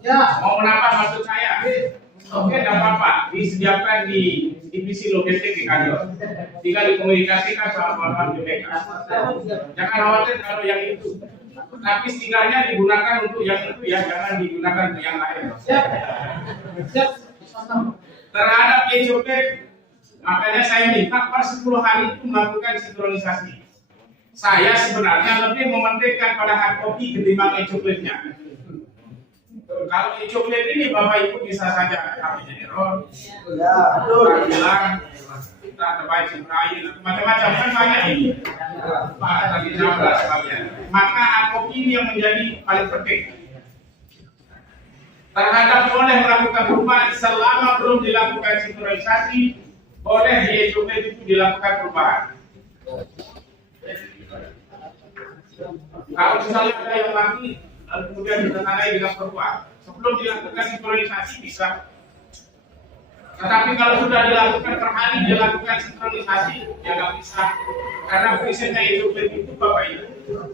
Ya, mau menambah maksud saya. Oke, tidak apa-apa. Disediakan di divisi logistik di kantor. Tinggal dikomunikasikan sama Bapak BPK. Jangan khawatir kalau yang itu. Tapi stikernya digunakan untuk yang itu ya, jangan digunakan untuk yang lain. Terhadap ECOP, makanya saya minta per 10 hari itu melakukan sinkronisasi. Saya sebenarnya lebih mementingkan pada hard copy ketimbang e-coklatnya. Kalau e-coklat ini Bapak Ibu bisa saja kami jadi error, bilang kita terbaik Ibrahim, macam-macam kan banyak ini. Pak tadi jawab sekalian. Maka hard copy ini yang menjadi paling penting. Terhadap boleh melakukan perubahan selama belum dilakukan sinkronisasi, boleh di e-coklat itu dilakukan perubahan. Kalau misalnya ada yang lagi, lalu kemudian ditandai dengan perubahan, sebelum dilakukan sinkronisasi bisa. Tetapi kalau sudah dilakukan per hari dilakukan sinkronisasi, ya nggak bisa. Karena prinsipnya itu Bapak Ibu,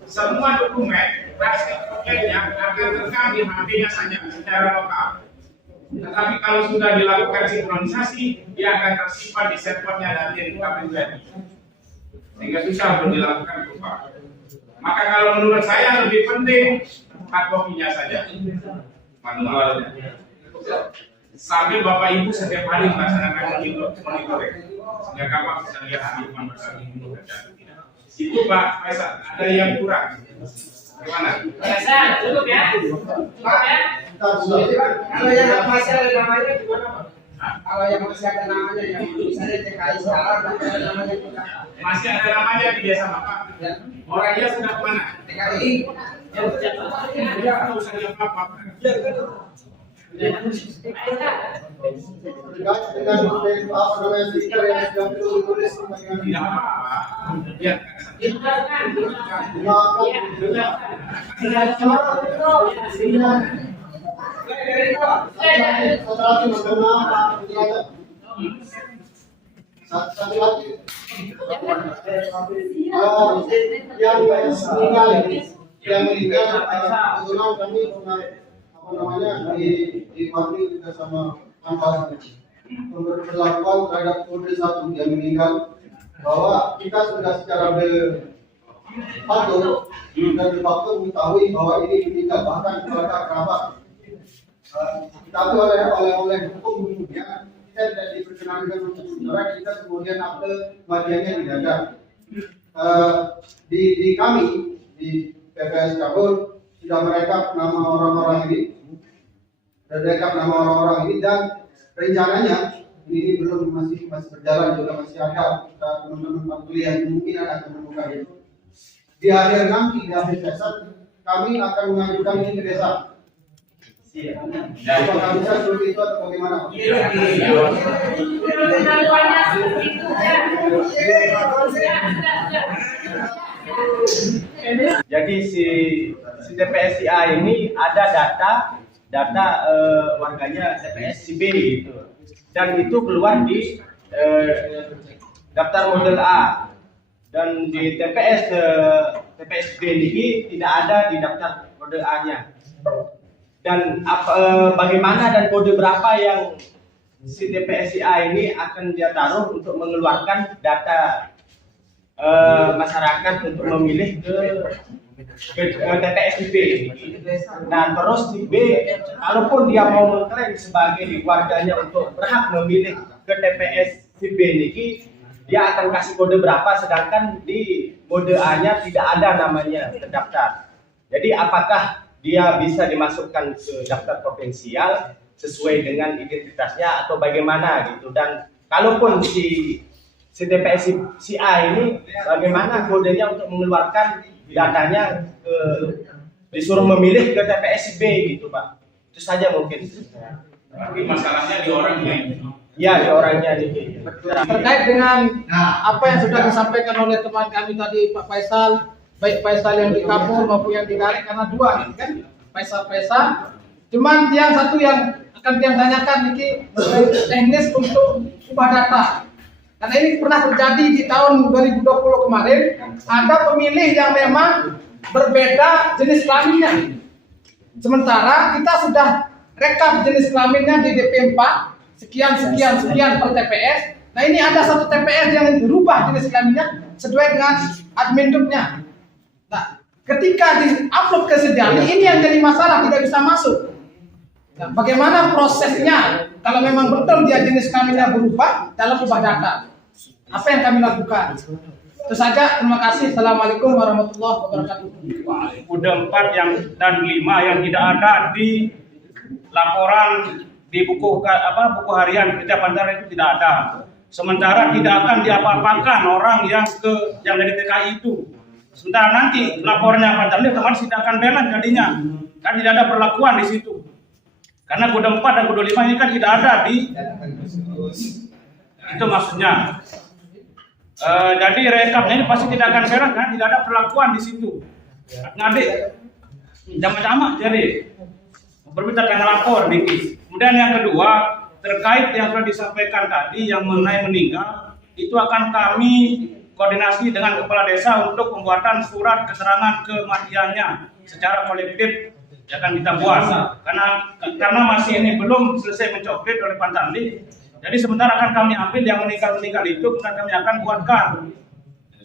semua dokumen rahasia dokumennya akan terekam di HP-nya saja secara lokal. Tetapi kalau sudah dilakukan sinkronisasi, dia akan tersimpan di servernya dan di jadi. Sehingga susah untuk dilakukan perubahan. Maka kalau menurut saya lebih penting hard copy-nya saja, manualnya. Sambil Bapak Ibu setiap hari melaksanakan monitoring, sehingga Bapak bisa lihat kehidupan bersama bekerja. Itu Pak Faisal, ada yang kurang. Gimana? Faisal, cukup ya? Cukup ya? Kalau yang masih ada namanya gimana Pak? Kalau yang masih ada namanya yang misalnya TKI sekarang ada namanya juga. Masih ada namanya di desa Bapak. Orangnya sudah kemana? TKI. Ya, nggak usah apa-apa. Terkait dengan apa namanya stiker yang sudah ditulis Tidak apa-apa. Ya. Satu lagi yang meninggal kebetulan kami pernah apa namanya diwakili juga sama Ambas pemberlakuan terhadap kode 1 yang meninggal, bahwa kita sudah secara patut dan de facto mengetahui bahwa ini meninggal bahkan keluarga kerabat. Tapi oleh hukum kemudian kita tidak diperkenankan untuk saudara, kita kemudian akte kematiannya dijaga. Di kami di PPS Cabur sudah merekap nama orang-orang ini, dan rencananya ini belum masih berjalan juga, masih ada teman-teman kuliah yang mungkin akan menemukan itu. Di akhir nanti di akhir session kami akan mengajukan ini ke desa. Apakah bisa seperti itu atau bagaimana? Jadi si TPSIA ini ada data warganya TPS si B gitu, dan itu keluar di daftar model A, dan di TPS B ini tidak ada di daftar model A-nya. Dan bagaimana dan kode berapa yang si TPSIA ini akan dia taruh untuk mengeluarkan data masyarakat untuk memilih ke TPS B. Nah terus di B, kalaupun dia mau mengklaim sebagai warganya untuk berhak memilih ke TPS B ini, dia akan kasih kode berapa, sedangkan di kode A-nya tidak ada namanya terdaftar. Jadi apakah dia bisa dimasukkan ke daftar provinsial sesuai dengan identitasnya atau bagaimana gitu? Dan kalaupun si TPS si A ini bagaimana kodenya untuk mengeluarkan datanya ke disuruh memilih ke TPS B gitu Pak? Itu saja mungkin. Tapi masalahnya di orangnya. Ya, di orangnya ini. Terkait dengan apa yang sudah disampaikan oleh teman kami tadi Pak Faisal, baik Faisal yang di Kapur maupun yang di Garek, karena dua kan Faisal. Cuman yang satu yang akan yang tanyakan ini teknis untuk ubah data. Karena ini pernah terjadi di tahun 2020 kemarin, ada pemilih yang memang berbeda jenis kelaminnya. Sementara kita sudah rekap jenis kelaminnya di DP 4 sekian per TPS. Nah ini ada satu TPS yang dirubah jenis kelaminnya sesuai dengan admin duknya. Nah ketika di-upload ke Sejali, ini yang jadi masalah, tidak bisa masuk. Nah, bagaimana prosesnya kalau memang betul dia jenis kelaminnya berubah dalam ubah data? Apa yang kami lakukan? Itu saja, terima kasih. Assalamualaikum warahmatullahi wabarakatuh. Kode 4 dan 5 yang tidak ada di laporan di buku harian Kerja Pancara itu tidak ada. Sementara tidak akan diapa-apakan orang yang dari TKI itu. Sementara nanti laporannya Pancara otomatis tidak akan belan jadinya. Kan tidak ada perlakuan di situ. Karena kode 4 dan kode 5 ini kan tidak ada di itu maksudnya. Jadi rekapnya ini pasti tidak akan belan kan, tidak ada perlakuan di situ. Ngadik jama-jama jadi berbicara dengan lapor Diki. Kemudian yang kedua, terkait yang sudah disampaikan tadi yang mengenai meninggal, itu akan kami koordinasi dengan kepala desa untuk pembuatan surat keterangan kematiannya secara kolektif akan kita buat. Karena masih ini belum selesai mencopet oleh Pantandi. Jadi sementara akan kami ambil yang meninggal itu, kemudian kami akan buatkan.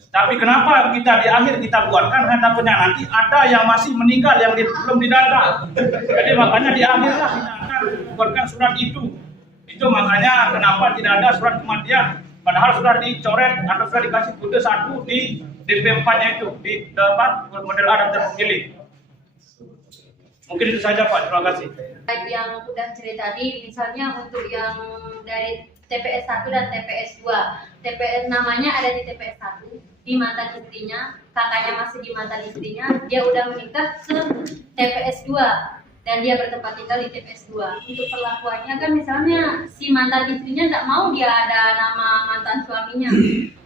Tapi kenapa kita di akhir kita buatkan? Karena takutnya nanti ada yang masih meninggal yang belum didata. Jadi makanya di akhirlah kita akan buatkan surat itu. Itu makanya kenapa tidak ada surat kematian. Padahal sudah dicoret atau sudah dikasih kode 1 di DP4-nya itu di dapat model ada terpilih. Mungkin itu saja Pak. Terima kasih. Yang udah cerita tadi, misalnya untuk yang dari TPS 1 dan TPS 2, TPS namanya ada di TPS 1. Di mantan istrinya, kakaknya masih di mantan istrinya, dia udah menikah ke TPS 2 dan dia bertempat tinggal di TPS 2. Untuk perlakuannya kan misalnya si mantan istrinya tidak mau dia ada nama mantan suaminya,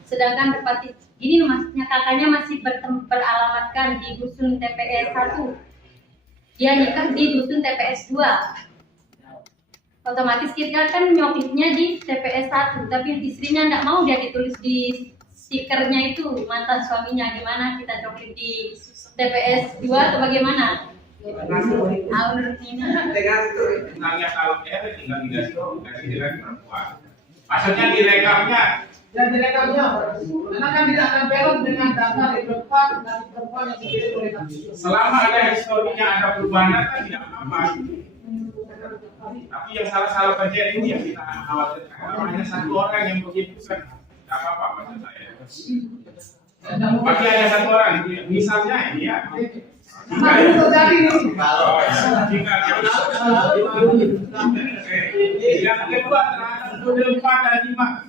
sedangkan tempat gini maksudnya kakaknya masih beralamatkan di dusun TPS 1, dia nikah di dusun TPS 2. Otomatis kita kan nyopitnya di TPS 1, tapi istrinya tidak mau dia ditulis di stikernya itu mantan suaminya. Gimana kita coplit di TPS 2 atau bagaimana? Menurut ini Tanya kalau tinggal dikasih perempuan. Maksudnya di rekamnya. Dan direkamnya, karena kan tidak akan belok dengan data di depan dan perempuan yang sendiri boleh. Selama ada historinya, ada perubahan kan tidak apa-apa. Tapi yang salah-salah terjadi ini yang kita khawatirkan. Kalau hanya satu orang yang begitu kan tidak apa-apa maksud saya. Tapi ada satu orang, misalnya ini ya. Nah, itu terjadi nih. Yang kedua terhadap kode 4 dan 5.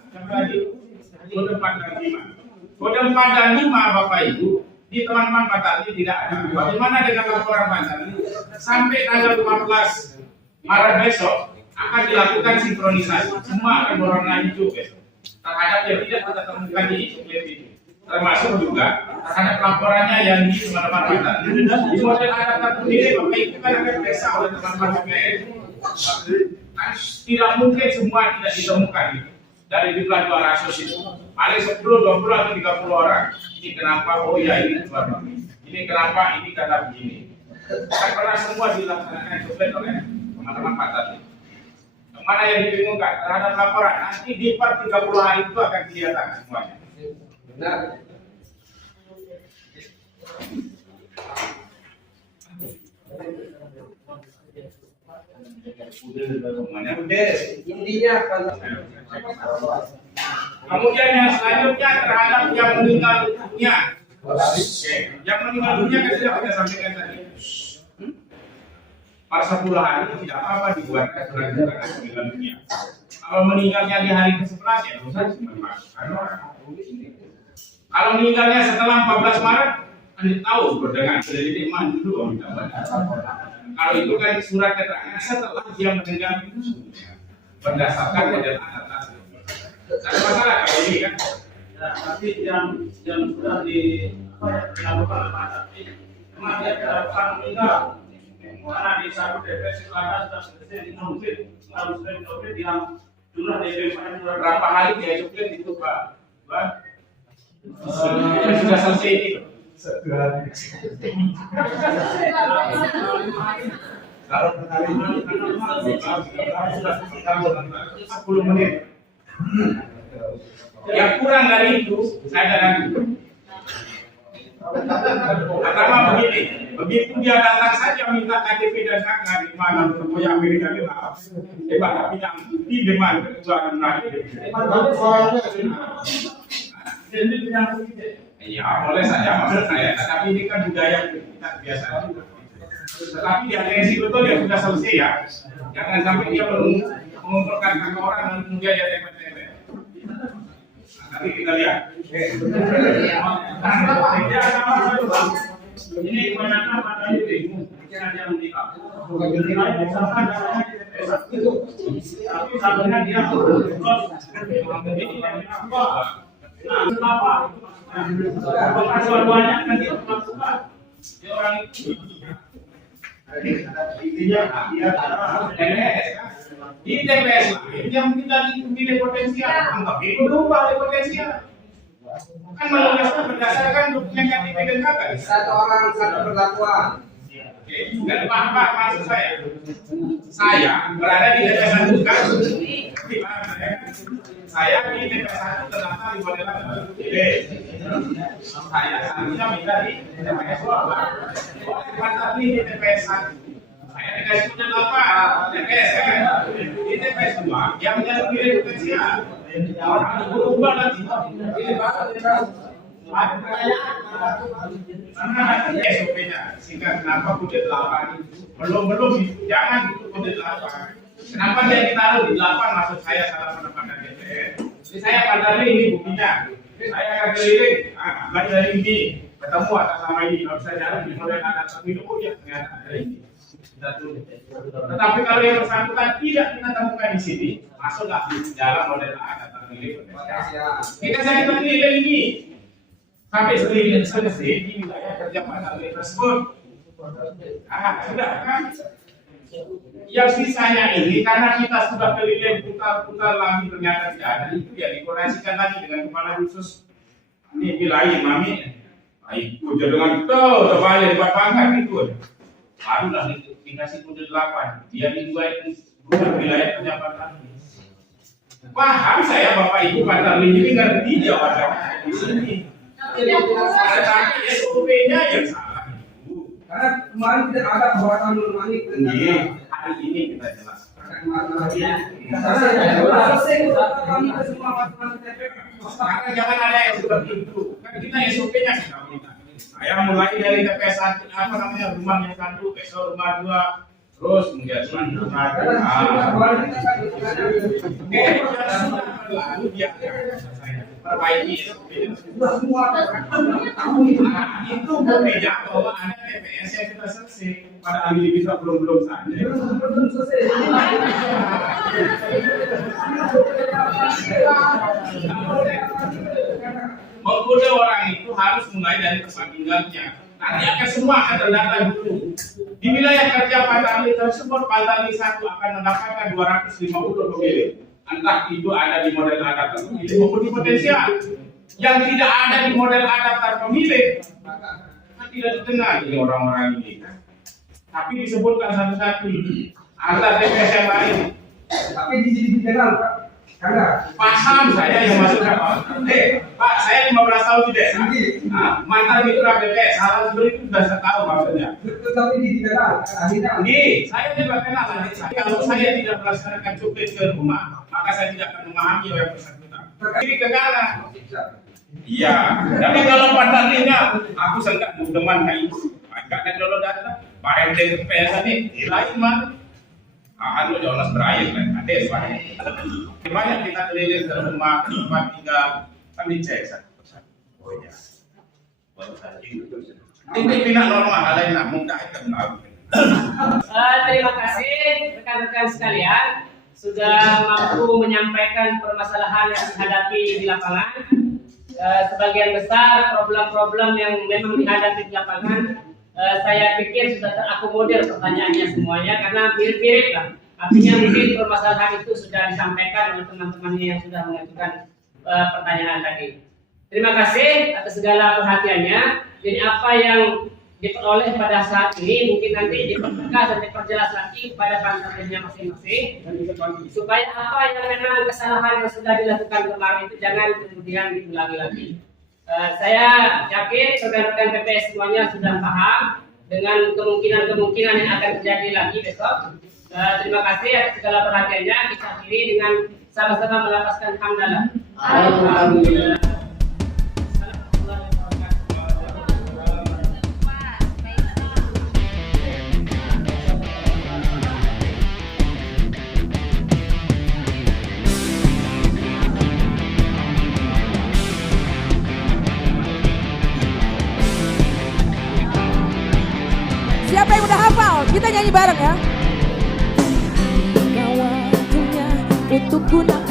Kode 4 dan 5. Kode 4 dan 5 Bapak Ibu di teman-teman Patali tidak ada. Bagaimana dengan laporan Patali? Sampai tanggal 15 Maret besok akan dilakukan sinkronisasi. Semua akan berwarna hijau besok. Terhadap yang tidak kita temukan di ini. Termasuk juga terhadap laporannya yang di teman-teman Patali. Di model adaptar sendiri Bapak Ibu kan akan desa oleh teman-teman PPS. Kan tidak mungkin semua tidak ditemukan gitu. Dari jumlah 200 itu paling 10, 20 atau 30 orang. Ini kenapa? Oh ya ini kenapa? Ini kenapa? Ini karena begini. Kan pernah semua dilaksanakan copet oleh teman-teman Patali. Mana yang dibingungkan terhadap laporan? Nanti di per 30 hari itu akan kelihatan semuanya. Benar. Intinya apa? Kemudian yang selanjutnya terhadap yang meninggal dunia. Oke, yang meninggal dunia kan sudah kita sampaikan tadi. Pada 10 hari tidak apa-apa dibuatkan surat keterangan meninggal dunia. Kalau meninggalnya di hari ke-11 ya dosa kalau meninggalnya setelah 14 Maret, Anda tahu berdengar dari iman dulu. Kalau itu kan surat keterangan setelah dia meninggal dunia berdasarkan model adat. Ada masalah kalau ini kan? Ya, tapi yang sudah dilakukan tapi kematian dilakukan meninggal. Karena di satu DPS sudah selesai dikonflik harus dikonflik yang jumlah DPS berapa hari dia cuplik itu Pak? Sudah selesai ini. Kalau hari ini 10 menit. Yang kurang dari itu saya ragu. Pertama begini, begitu dia datang saja minta KTP dan KK di mana ketemu yang Amerika bilang, tapi yang di mana kedua dan iya boleh saja maksud saya, tapi ini kan budaya kita biasa. Tetapi di agensi betul ya sudah selesai ya, jangan sampai dia mengumpulkan kakak orang dan kemudian dia tepet-tepet. Nanti kita lihat. Ini kebanyakan pada itu yang dia menikah. Misalkan tapi sebenarnya dia kenapa? Apakah dua-duanya kan dia melakukan dia orang itu. Intinya dia di TPS yang kita pilih potensial, anggap itu berubah potensial. Kan meluasnya berdasarkan dokumen yang dipilih kakak. Satu orang satu perlakuan. Oke, dan apa maksud saya? Saya berada di TPS 1 kan? Saya di TPS 1 terdaftar di model saya seharusnya minta di TPS 2. Boleh daftar di TPS 1. Saya dikasih model apa? TPS kan? Di TPS 2 yang menjadi pilih potensial. Orang berubah nanti. Karena SOP-nya sehingga kenapa kode 8 belum jangan kode 8. Kenapa dia ditaruh di 8 maksud saya salah penempatan DPR. Jadi saya padahal ini buktinya. Saya akan keliling, balik dari ini ketemu atas nama ini. Kalau saya jalan di model adat tapi itu ya ternyata ada ini. Tetapi kalau yang bersangkutan tidak kita temukan di sini, masuklah di dalam model adat terpilih. Kita keliling ini. Sampai selesai di wilayah kerja pada tersebut. Sudah kan? Yang sisanya ini karena kita sudah keliling putar-putar lagi ternyata tidak ada itu ya dikoordinasikan lagi dengan kepala khusus. Ini wilayah mami, ikut dengan itu terbalik buat pangkat itu. Barulah dikasih kode 8. Dia dibuat wilayah kerja pada. Paham saya Bapak Ibu Pak ini ngerti jawabannya di sini. Tetapi SOP-nya yang salah. Karena kemarin tidak ada pembuatan normal ini. Hari ini kita jelaskan. Sekarang jangan ada yang seperti itu. Kan kita SOP-nya sudah minta. Saya mulai dari TPS 1 rumah yang 1, besok rumah 2. Terus kemudian rumah 2. Lalu dia perbaiki semua itu berbeda bahwa ada TPS yang kita selesai pada ahli bisa belum saja mengkode orang itu harus mulai dari tempat tinggalnya nanti akan semua akan terdata dulu di wilayah kerja Pantali tersebut Pantali 1 akan mendapatkan 250 pemilih entah itu ada di model adat terpemilih maupun di potensial yang tidak ada di model adat terpemilih kan tidak dikenal ini orang-orang ini tapi disebutkan satu-satu antar TPS yang lain tapi di sini dikenal Pak karena paham saya yang masuk apa Pak saya saya 15 tahun di desa. Nah, mantan mitra BPS, hal seperti itu sudah saya tahu maksudnya. Tetapi di daerah akhirnya Saya juga kenal adik saya. Kalau saya tidak melaksanakan cukai ke rumah, maka saya tidak akan memahami yang bersangkutan. Ini kegala. Iya, tapi kalau partnernya, aku sangka teman kayak agak dan kalau datang, Pak RT BPS ini lain mah. Anu Jonas berair kan, ada suara. Banyak kita keliling ke rumah tempat tinggal, kami cek satu persatu. Oh ya, baru saja. Ini pindah normal, ada yang namun tak kenal. Terima kasih rekan-rekan sekalian sudah mampu menyampaikan permasalahan yang dihadapi di lapangan. Sebagian besar problem-problem yang memang dihadapi di lapangan, saya pikir sudah terakomodir pertanyaannya semuanya karena mirip-mirip lah. Artinya mungkin permasalahan itu sudah disampaikan oleh teman-temannya yang sudah mengajukan pertanyaan tadi. Terima kasih atas segala perhatiannya. Jadi apa yang diperoleh pada saat ini mungkin nanti dipertegas dan diperjelas lagi kepada pantarnya masing-masing supaya apa yang memang kesalahan yang sudah dilakukan kemarin itu jangan kemudian diulangi lagi. Saya yakin rekan-rekan PPS semuanya sudah paham dengan kemungkinan-kemungkinan yang akan terjadi lagi besok. Terima kasih atas segala perhatiannya. Kita akhiri dengan sama-sama melapaskan hamdalah. Alhamdulillah. Siapa yang udah hafal? Kita nyanyi bareng ya. Waktunya untuk gunakan